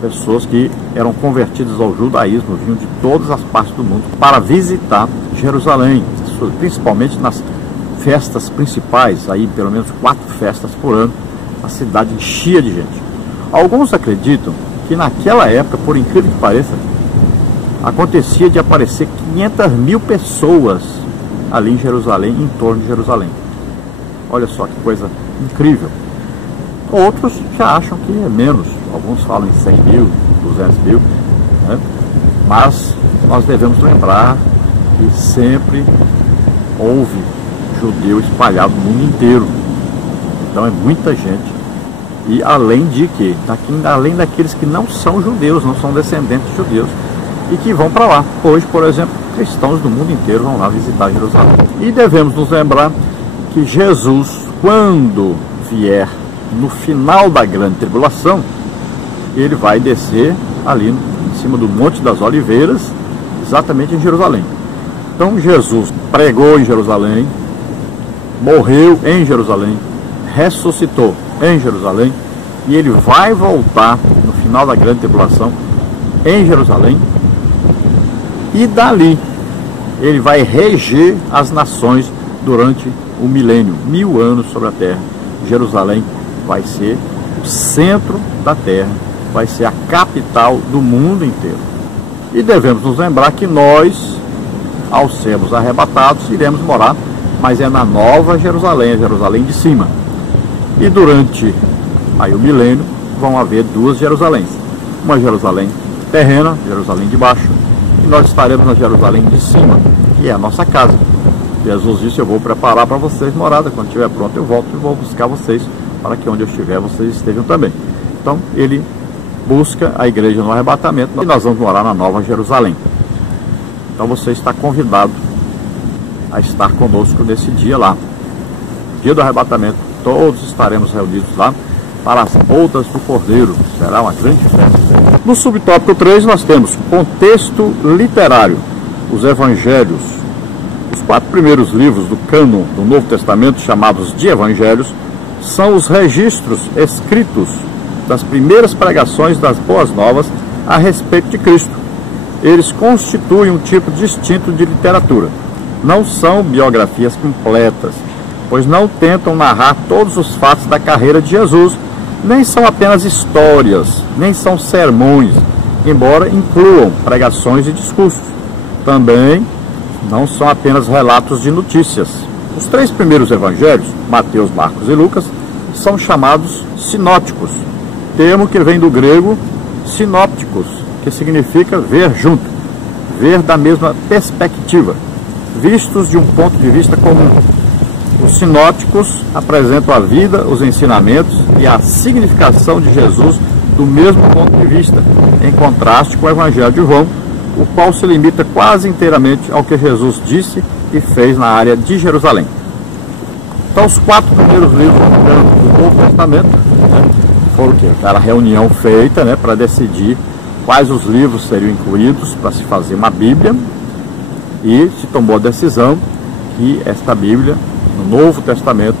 pessoas que eram convertidas ao judaísmo, vinham de todas as partes do mundo para visitar Jerusalém, principalmente nas festas principais, aí pelo menos 4 festas por ano, a cidade enchia de gente. Alguns acreditam que naquela época, por incrível que pareça, acontecia de aparecer 500.000 pessoas ali em Jerusalém, em torno de Jerusalém. Olha só que coisa incrível. Outros já acham que é menos, alguns falam em 100 mil, 200 mil, né? Mas nós devemos lembrar que sempre houve judeu espalhado no mundo inteiro. Então é muita gente. E além de que, além daqueles que não são judeus, não são descendentes de judeus, e que vão para lá. Hoje, por exemplo, cristãos do mundo inteiro vão lá visitar Jerusalém. E devemos nos lembrar que Jesus, quando vier no final da grande tribulação, ele vai descer ali em cima do Monte das Oliveiras, exatamente em Jerusalém. Então Jesus pregou em Jerusalém, morreu em Jerusalém, ressuscitou em Jerusalém, e ele vai voltar no final da grande tribulação em Jerusalém, e dali ele vai reger as nações durante o milênio, 1000 anos sobre a terra. Jerusalém vai ser o centro da terra, vai ser a capital do mundo inteiro. E devemos nos lembrar que nós, ao sermos arrebatados, iremos morar, mas é na Nova Jerusalém, a Jerusalém de cima. E durante aí o milênio vão haver duas Jerusaléns, uma Jerusalém terrena, Jerusalém de baixo, e nós estaremos na Jerusalém de cima, que é a nossa casa. Jesus disse: eu vou preparar para vocês morada, quando estiver pronto eu volto e vou buscar vocês, para que onde eu estiver vocês estejam também. Então ele busca a igreja no arrebatamento, e nós vamos morar na Nova Jerusalém. Então você está convidado a estar conosco nesse dia lá, dia do arrebatamento. Todos estaremos reunidos lá para as bodas do Cordeiro. Será uma grande festa. No subtópico 3 nós temos contexto literário. Os evangelhos. Os 4 primeiros livros do cânon do Novo Testamento, chamados de evangelhos, são os registros escritos das primeiras pregações das boas novas a respeito de Cristo. Eles constituem um tipo distinto de literatura. Não são biografias completas, pois não tentam narrar todos os fatos da carreira de Jesus, nem são apenas histórias, nem são sermões, embora incluam pregações e discursos. Também não são apenas relatos de notícias. Os 3 primeiros evangelhos, Mateus, Marcos e Lucas, são chamados sinóticos, termo que vem do grego sinópticos, que significa ver junto, ver da mesma perspectiva, vistos de um ponto de vista comum. Os sinóticos apresentam a vida, os ensinamentos e a significação de Jesus do mesmo ponto de vista, em contraste com o Evangelho de João, o qual se limita quase inteiramente ao que Jesus disse e fez na área de Jerusalém. Então, os 4 primeiros livros do Novo Testamento, né, foram o quê? Era a reunião feita, né, para decidir quais os livros seriam incluídos para se fazer uma Bíblia, e se tomou a decisão que esta Bíblia, no Novo Testamento,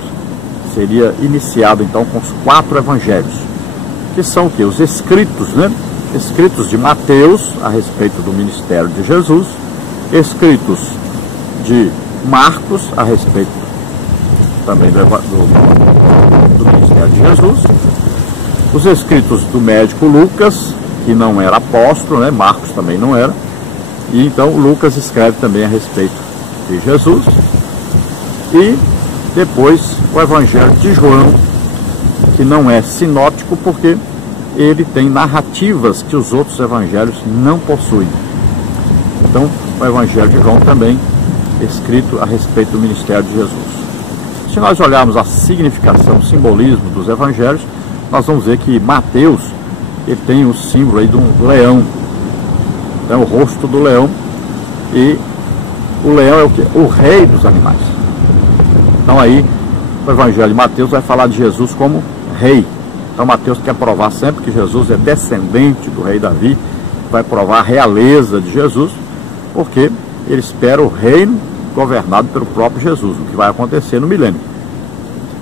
seria iniciada então com os 4 evangelhos, que são o quê? Os escritos, né? Escritos de Mateus a respeito do ministério de Jesus, escritos de Marcos a respeito também do ministério de Jesus, os escritos do médico Lucas, que não era apóstolo, né? Marcos também não era, e então Lucas escreve também a respeito de Jesus, e depois o Evangelho de João, que não é sinótico porque ele tem narrativas que os outros evangelhos não possuem. Então, o Evangelho de João também escrito a respeito do ministério de Jesus. Se nós olharmos a significação, o simbolismo dos evangelhos, nós vamos ver que Mateus, ele tem o símbolo aí de um leão. Então, o rosto do leão, e o leão é o quê? O rei dos animais. Então aí, o Evangelho de Mateus vai falar de Jesus como rei. Então Mateus quer provar sempre que Jesus é descendente do rei Davi, vai provar a realeza de Jesus, porque ele espera o reino governado pelo próprio Jesus, o que vai acontecer no milênio.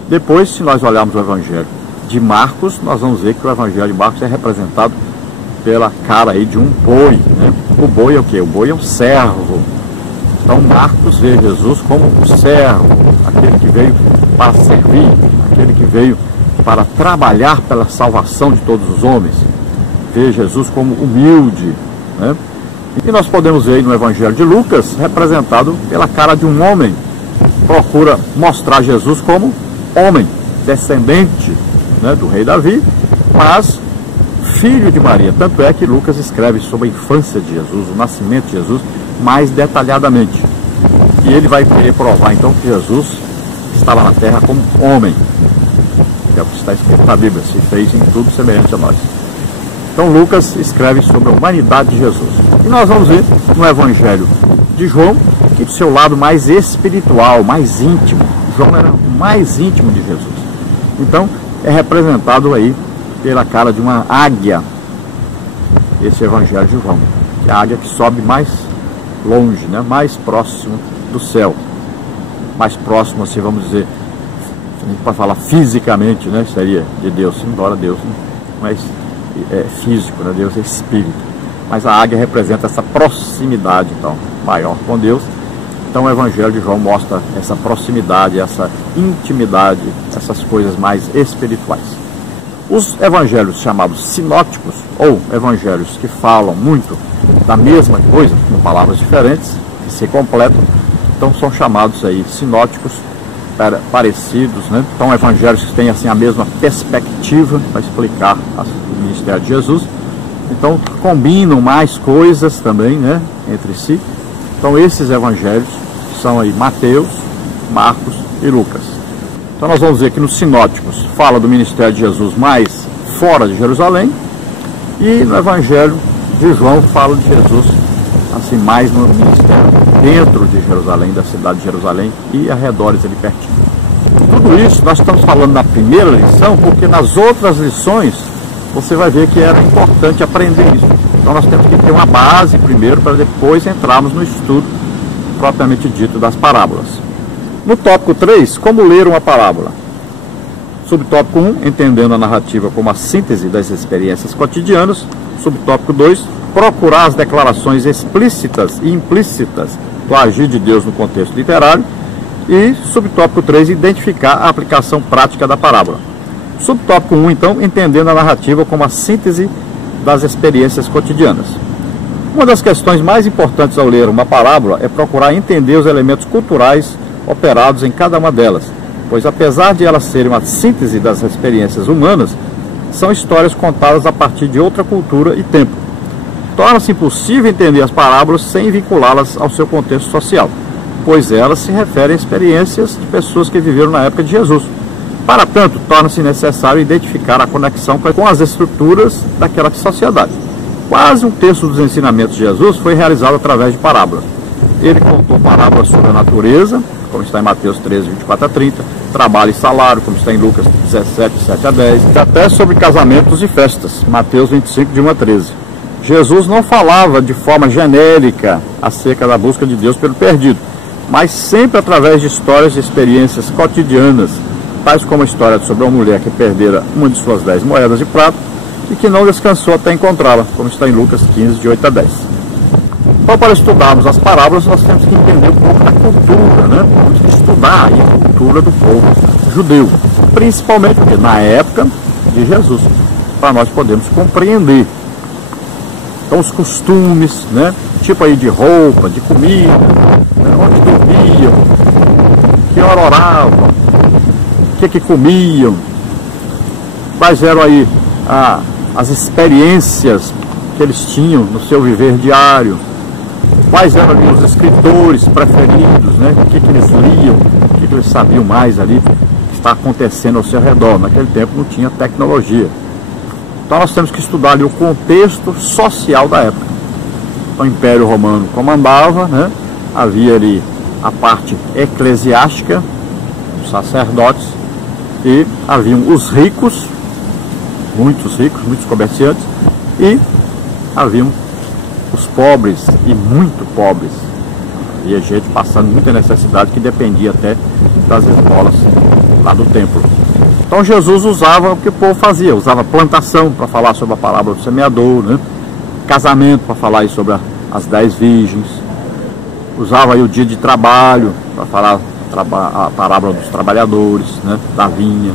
Depois, se nós olharmos o Evangelho de Marcos, nós vamos ver que o Evangelho de Marcos é representado pela cara aí de um boi, né? O boi é o quê? O boi é um servo. Então Marcos vê Jesus como um servo, aquele que veio para servir, aquele que veio para trabalhar pela salvação de todos os homens. Vê Jesus como humilde, né? E nós podemos ver aí no Evangelho de Lucas, representado pela cara de um homem. Procura mostrar Jesus como homem, descendente, né, do rei Davi, mas filho de Maria. Tanto é que Lucas escreve sobre a infância de Jesus, o nascimento de Jesus, mais detalhadamente. E ele vai querer provar então que Jesus estava na terra como homem. É o que está escrito na Bíblia, se fez em tudo semelhante a nós. Então Lucas escreve sobre a humanidade de Jesus. E nós vamos ver no Evangelho de João, que do seu lado mais espiritual, mais íntimo, João era o mais íntimo de Jesus. Então é representado aí pela cara de uma águia, esse Evangelho de João, que é a águia que sobe mais longe, né? Mais próximo do céu, mais próximo, assim, vamos dizer, a gente pode falar fisicamente, né? Seria de Deus, embora Deus não é físico, né? Deus é espírito, mas a águia representa essa proximidade, então, maior com Deus. Então o Evangelho de João mostra essa proximidade, essa intimidade, essas coisas mais espirituais. Os evangelhos chamados sinóticos, ou evangelhos que falam muito da mesma coisa, com palavras diferentes, que se completam, então são chamados aí sinóticos, parecidos, né? Então evangelhos que têm assim a mesma perspectiva para explicar o ministério de Jesus. Então combinam mais coisas também, né, entre si. Então esses evangelhos são aí Mateus, Marcos e Lucas. Então nós vamos ver que nos sinóticos fala do ministério de Jesus mais fora de Jerusalém, e no Evangelho de João fala de Jesus assim mais no ministério dentro de Jerusalém, da cidade de Jerusalém e arredores ali pertinho. Tudo isso nós estamos falando na primeira lição, porque nas outras lições você vai ver que era importante aprender isso. Então nós temos que ter uma base primeiro para depois entrarmos no estudo propriamente dito das parábolas. No tópico 3, como ler uma parábola? Subtópico 1, entendendo a narrativa como a síntese das experiências cotidianas. Subtópico 2, procurar as declarações explícitas e implícitas do agir de Deus no contexto literário. E subtópico 3, identificar a aplicação prática da parábola. Subtópico 1, então, entendendo a narrativa como a síntese das experiências cotidianas. Uma das questões mais importantes ao ler uma parábola é procurar entender os elementos culturais operados em cada uma delas, pois apesar de elas serem uma síntese das experiências humanas, são histórias contadas a partir de outra cultura e tempo. Torna-se impossível entender as parábolas sem vinculá-las ao seu contexto social, pois elas se referem a experiências de pessoas que viveram na época de Jesus. Para tanto, torna-se necessário identificar a conexão com as estruturas daquela sociedade. Quase um terço dos ensinamentos de Jesus foi realizado através de parábolas. Ele contou parábolas sobre a natureza, como está em Mateus 13, 24 a 30, trabalho e salário, como está em Lucas 17, 7 a 10, e até sobre casamentos e festas, Mateus 25, de 1 a 13. Jesus não falava de forma genérica acerca da busca de Deus pelo perdido, mas sempre através de histórias de experiências cotidianas, tais como a história sobre uma mulher que perdera uma de suas 10 moedas de prata e que não descansou até encontrá-la, como está em Lucas 15, de 8 a 10. Então, para estudarmos as parábolas, nós temos que entender um pouco da cultura, né? Temos que estudar a cultura do povo judeu, principalmente porque na época de Jesus, para nós podermos compreender. Então, os costumes, né? Tipo aí de roupa, de comida, né? Onde dormiam, que hora oravam, o que comiam, quais eram aí as experiências que eles tinham no seu viver diário, quais eram ali os escritores preferidos, né? O que eles liam, o que eles sabiam mais ali que está acontecendo ao seu redor. Naquele tempo não tinha tecnologia. Então nós temos que estudar ali o contexto social da época. Então, o Império Romano comandava, né? Havia ali a parte eclesiástica, os sacerdotes, e haviam os ricos, muitos comerciantes, e haviam os pobres e muito pobres. Havia gente passando muita necessidade que dependia até das esmolas lá do templo. Então Jesus usava o que o povo fazia, usava plantação para falar sobre a parábola do semeador, né? Casamento para falar aí sobre as 10 virgens, usava aí o dia de trabalho para falar a parábola dos trabalhadores, né? Da vinha.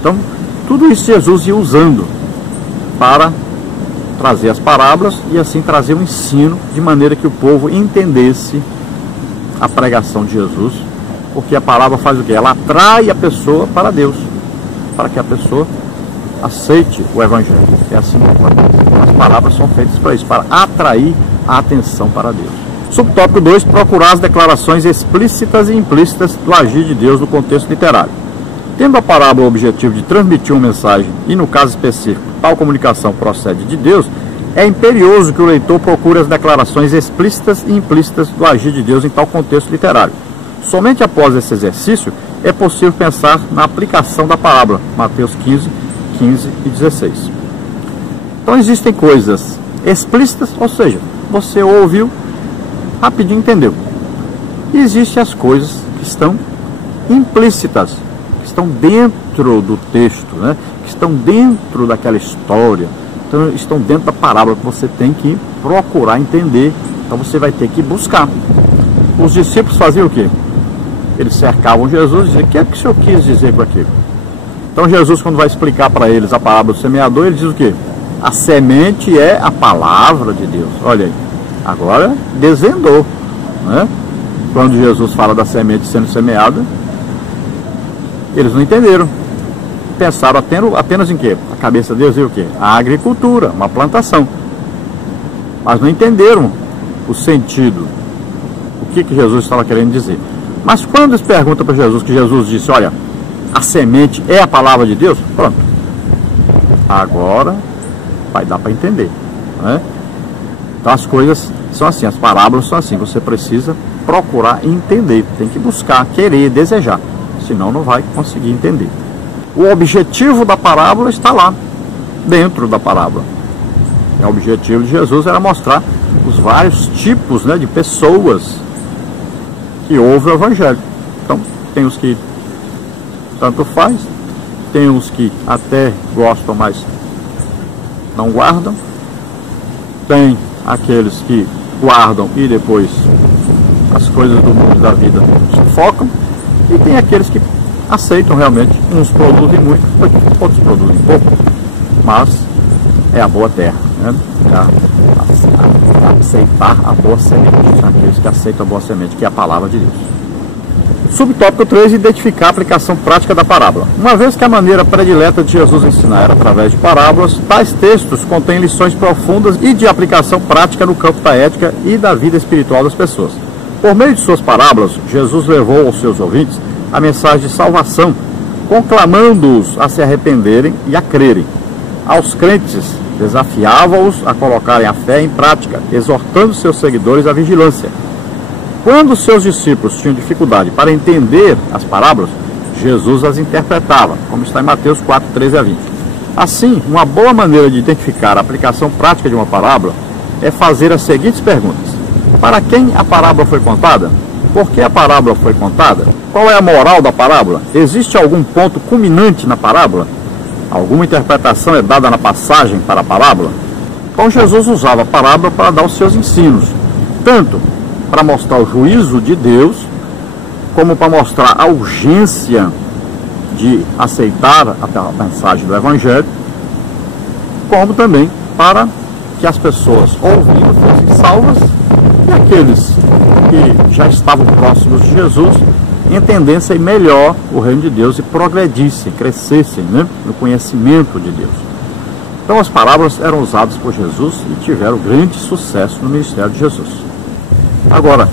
Então tudo isso Jesus ia usando para trazer as parábolas e assim trazer um ensino de maneira que o povo entendesse a pregação de Jesus, porque a parábola faz o quê? Ela atrai a pessoa para Deus, para que a pessoa aceite o Evangelho. É assim que acontece. As parábolas são feitas para isso, para atrair a atenção para Deus. Subtópico 2, procurar as declarações explícitas e implícitas do agir de Deus no contexto literário. Tendo a parábola o objetivo de transmitir uma mensagem, e no caso específico, tal comunicação procede de Deus, é imperioso que o leitor procure as declarações explícitas e implícitas do agir de Deus em tal contexto literário. Somente após esse exercício é possível pensar na aplicação da parábola, Mateus 15, 15 e 16. Então existem coisas explícitas, ou seja, você ouviu, rapidinho entendeu. E existem as coisas que estão implícitas, que estão dentro do texto, né? Que estão dentro daquela história, então, estão dentro da parábola que você tem que procurar entender. Então você vai ter que buscar. Os discípulos faziam o quê? Eles cercavam Jesus e diziam: o que é que o Senhor quis dizer com aquilo? Então Jesus, quando vai explicar para eles a parábola do semeador, ele diz o quê? A semente é a palavra de Deus. Olha aí, agora desvendou, né? Quando Jesus fala da semente sendo semeada, eles não entenderam. Pensaram apenas em quê? A cabeça deles viu o quê? A agricultura, uma plantação. Mas não entenderam o sentido, o que Jesus estava querendo dizer. Mas quando eles perguntam para Jesus, que Jesus disse: olha, a semente é a palavra de Deus, pronto. Agora vai dar para entender, né? Então as coisas são assim, as parábolas são assim, você precisa procurar entender, tem que buscar, querer, desejar, senão não vai conseguir entender. O objetivo da parábola está lá, dentro da parábola. O objetivo de Jesus era mostrar os vários tipos, né, de pessoas que ouvem o Evangelho. Então, tem os que tanto faz, tem os que até gostam, mas não guardam, tem aqueles que guardam e depois as coisas do mundo da vida sufocam, e tem aqueles que aceitam realmente. Uns produzem muito, outros produzem pouco, mas é a boa terra, né? Aceitar a boa semente, aqueles que aceitam a boa semente, que é a palavra de Deus. Subtópico 3, identificar a aplicação prática da parábola. Uma vez que a maneira predileta de Jesus ensinar era através de parábolas, tais textos contêm lições profundas e de aplicação prática no campo da ética e da vida espiritual das pessoas. Por meio de suas parábolas, Jesus levou aos seus ouvintes a mensagem de salvação, conclamando-os a se arrependerem e a crerem. Aos crentes, desafiava-os a colocarem a fé em prática, exortando seus seguidores à vigilância. Quando seus discípulos tinham dificuldade para entender as parábolas, Jesus as interpretava, como está em Mateus 4, 13 a 20. Assim, uma boa maneira de identificar a aplicação prática de uma parábola é fazer as seguintes perguntas: para quem a parábola foi contada? Por que a parábola foi contada? Qual é a moral da parábola? Existe algum ponto culminante na parábola? Alguma interpretação é dada na passagem para a parábola? Então Jesus usava a parábola para dar os seus ensinos, tanto para mostrar o juízo de Deus, como para mostrar a urgência de aceitar a mensagem do Evangelho, como também para que as pessoas ouvindo fossem salvas e aqueles que já estavam próximos de Jesus entendessem melhor o reino de Deus e progredissem, crescessem, né, no conhecimento de Deus. Então as parábolas eram usadas por Jesus e tiveram grande sucesso no ministério de Jesus. Agora,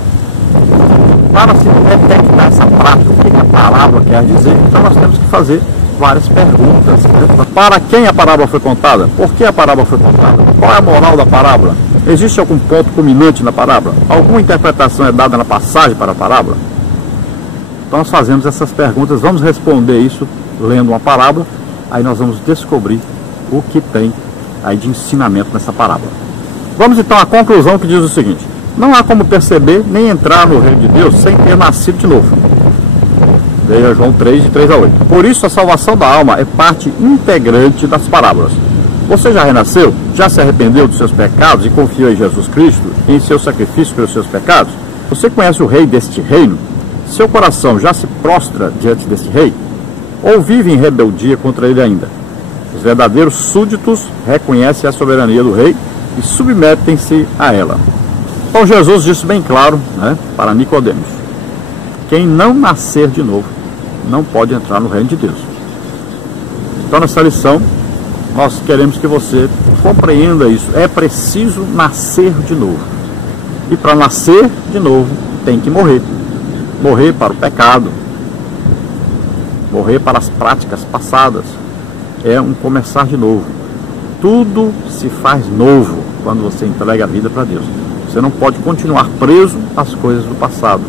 para se detectar essa prática, o que a parábola quer dizer, então nós temos que fazer várias perguntas. Para quem a parábola foi contada? Por que a parábola foi contada? Qual é a moral da parábola? Existe algum ponto culminante na parábola? Alguma interpretação é dada na passagem para a parábola? Então nós fazemos essas perguntas, vamos responder isso lendo uma parábola, aí nós vamos descobrir o que tem aí de ensinamento nessa parábola. Vamos então à conclusão, que diz o seguinte: não há como perceber nem entrar no reino de Deus sem ter nascido de novo. Veja João 3, de 3 a 8. Por isso a salvação da alma é parte integrante das parábolas. Você já renasceu? Já se arrependeu dos seus pecados e confiou em Jesus Cristo, em seu sacrifício pelos seus pecados? Você conhece o rei deste reino? Seu coração já se prostra diante deste rei? Ou vive em rebeldia contra ele ainda? Os verdadeiros súditos reconhecem a soberania do rei e submetem-se a ela. Então Jesus disse bem claro, né, para Nicodemos: quem não nascer de novo não pode entrar no reino de Deus. Então nessa lição nós queremos que você compreenda isso. É preciso nascer de novo. E para nascer de novo, tem que morrer. Morrer para o pecado. Morrer para as práticas passadas. É um começar de novo. Tudo se faz novo quando você entrega a vida para Deus. Você não pode continuar preso às coisas do passado.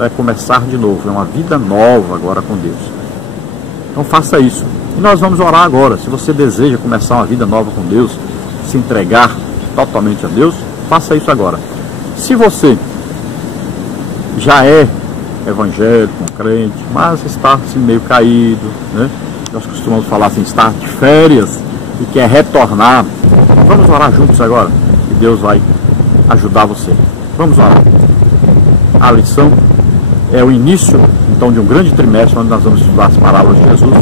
É começar de novo. É uma vida nova agora com Deus. Então faça isso. E nós vamos orar agora. Se você deseja começar uma vida nova com Deus, se entregar totalmente a Deus, faça isso agora. Se você já é evangélico, crente, mas está assim, meio caído, né? Nós costumamos falar assim, está de férias e quer retornar, vamos orar juntos agora, e Deus vai ajudar você. Vamos orar. A lição é o início, então, de um grande trimestre, onde nós vamos estudar as parábolas de Jesus,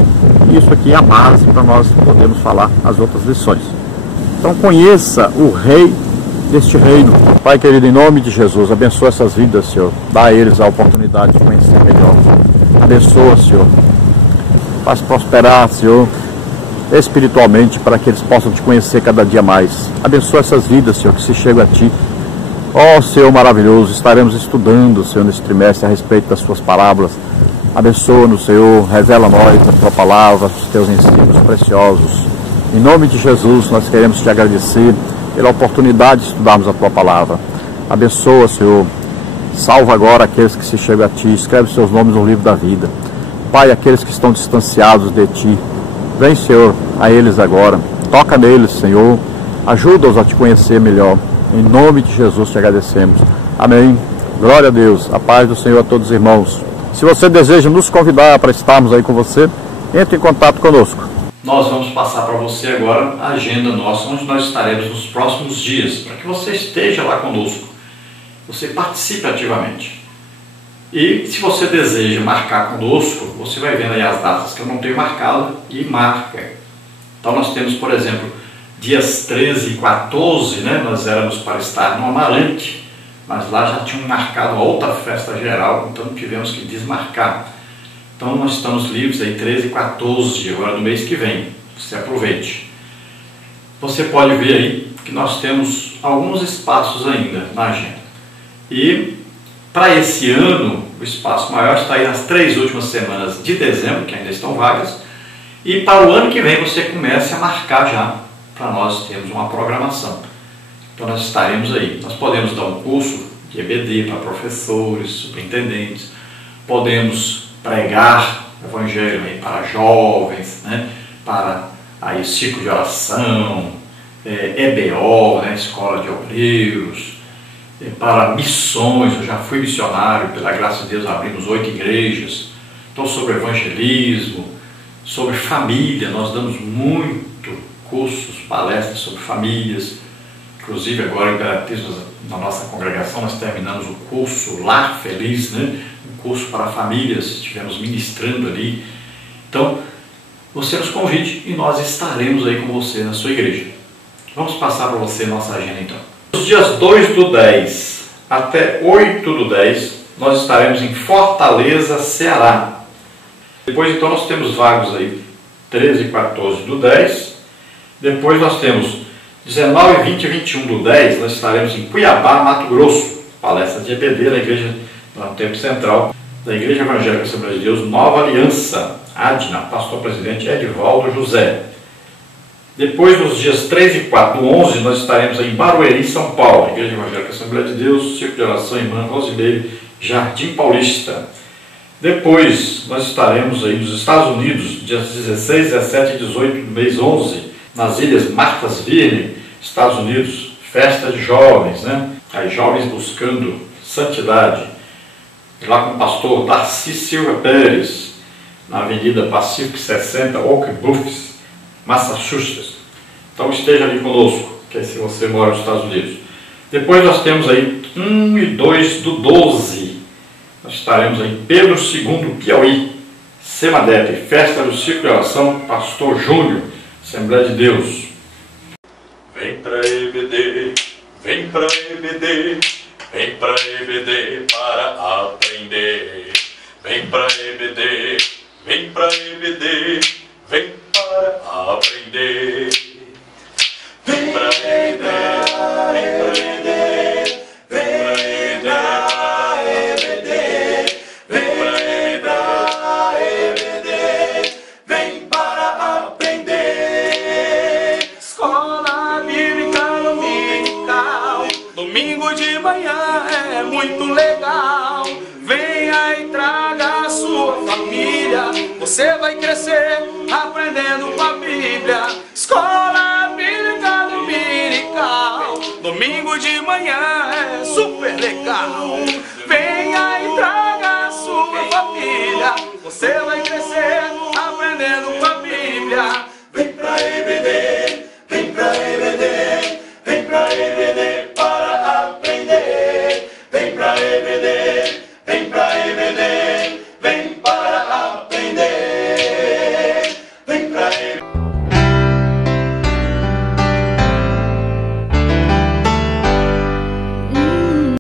e isso aqui é a base para nós podermos falar as outras lições. Então, conheça o Rei deste reino. Pai querido, em nome de Jesus, abençoa essas vidas, Senhor. Dá a eles a oportunidade de conhecer melhor. Abençoa, Senhor. Faz prosperar, Senhor, espiritualmente, para que eles possam te conhecer cada dia mais. Abençoa essas vidas, Senhor, que se chegam a Ti. Ó Senhor maravilhoso, estaremos estudando, Senhor, nesse trimestre a respeito das Suas parábolas. Abençoa-nos, Senhor, revela a nós a Tua palavra, os Teus ensinos preciosos. Em nome de Jesus, nós queremos Te agradecer pela oportunidade de estudarmos a Tua palavra. Abençoa, Senhor, salva agora aqueles que se chegam a Ti, escreve seus nomes no livro da vida. Pai, aqueles que estão distanciados de Ti, vem, Senhor, a eles agora, toca neles, Senhor, ajuda-os a Te conhecer melhor. Em nome de Jesus Te agradecemos. Amém. Glória a Deus. A paz do Senhor a todos os irmãos. Se você deseja nos convidar para estarmos aí com você, entre em contato conosco. Nós vamos passar para você agora a agenda nossa, onde nós estaremos nos próximos dias, para que você esteja lá conosco, você participe ativamente. E se você deseja marcar conosco, você vai vendo aí as datas que eu não tenho marcado e marca. Então nós temos, por exemplo, dias 13 e 14, né, nós éramos para estar no Amarante, mas lá já tinham marcado uma outra festa geral, então tivemos que desmarcar. Então nós estamos livres aí 13 e 14, agora no mês que vem, você aproveite. Você pode ver aí que nós temos alguns espaços ainda na agenda. E para esse ano, o espaço maior está aí nas 3 últimas semanas de dezembro, que ainda estão vagas, e para o ano que vem você comece a marcar já, para nós termos uma programação. Então nós estaremos aí. Nós podemos dar um curso de EBD para professores, superintendentes, podemos pregar o evangelho aí para jovens, né? Para aí ciclo de oração, EBO, né? Escola de obreiros, para missões. Eu já fui missionário, pela graça de Deus abrimos 8 igrejas. Então sobre evangelismo, sobre família, nós damos muito cursos, palestras sobre famílias. Inclusive agora em Imperatriz, na nossa congregação, nós terminamos o curso Lar Feliz, né? Um curso para famílias, estivemos ministrando ali. Então, você nos convide e nós estaremos aí com você na sua igreja. Vamos passar para você a nossa agenda então. Os dias 2/10 até 8/10, nós estaremos em Fortaleza, Ceará. Depois então nós temos vagos aí 13 e 14/10. Depois nós temos 19, 20 e 21/10, nós estaremos em Cuiabá, Mato Grosso, palestra de EBD na igreja, no Templo Central da Igreja Evangélica Assembleia de Deus, Nova Aliança, ADNA, pastor-presidente Edivaldo José. Depois, nos dias 3 e 4 do 11, nós estaremos em Barueri, São Paulo, Igreja Evangélica Assembleia de Deus, Círculo de Oração, Irmã Rosimeire, Jardim Paulista. Depois, nós estaremos aí nos Estados Unidos, dias 16, 17 e 18 do mês 11, nas Ilhas Martha's Vineyard, Estados Unidos, festa de jovens, né? Aí, jovens buscando santidade. Lá com o pastor Darcy Silva Pérez, na Avenida Pacific 60, Oak Bluffs, Massachusetts. Então esteja ali conosco, que é se você mora nos Estados Unidos. Depois nós temos aí 1 e 2/12. Nós estaremos em Pedro II, Piauí, Semadep, festa do Ciclo de Oração, Pastor Júnior, Assembleia de Deus. Vem pra EBD, vem pra EBD, vem pra EBD para aprender. Vem pra EBD, vem pra EBD, vem para para aprender. Vem pra EBD, vem pra EBD, vem pra EBD, vem pra EBD, vem para aprender. Escola Bíblica Dominical, domingo de manhã é muito legal. Venha e traga a sua família, você vai crescer aprendendo com a Bíblia. Escola Bíblica Dominical, domingo de manhã é super legal. Venha e traga a sua família, você vai crescer aprendendo com a Bíblia. Vem pra EBD.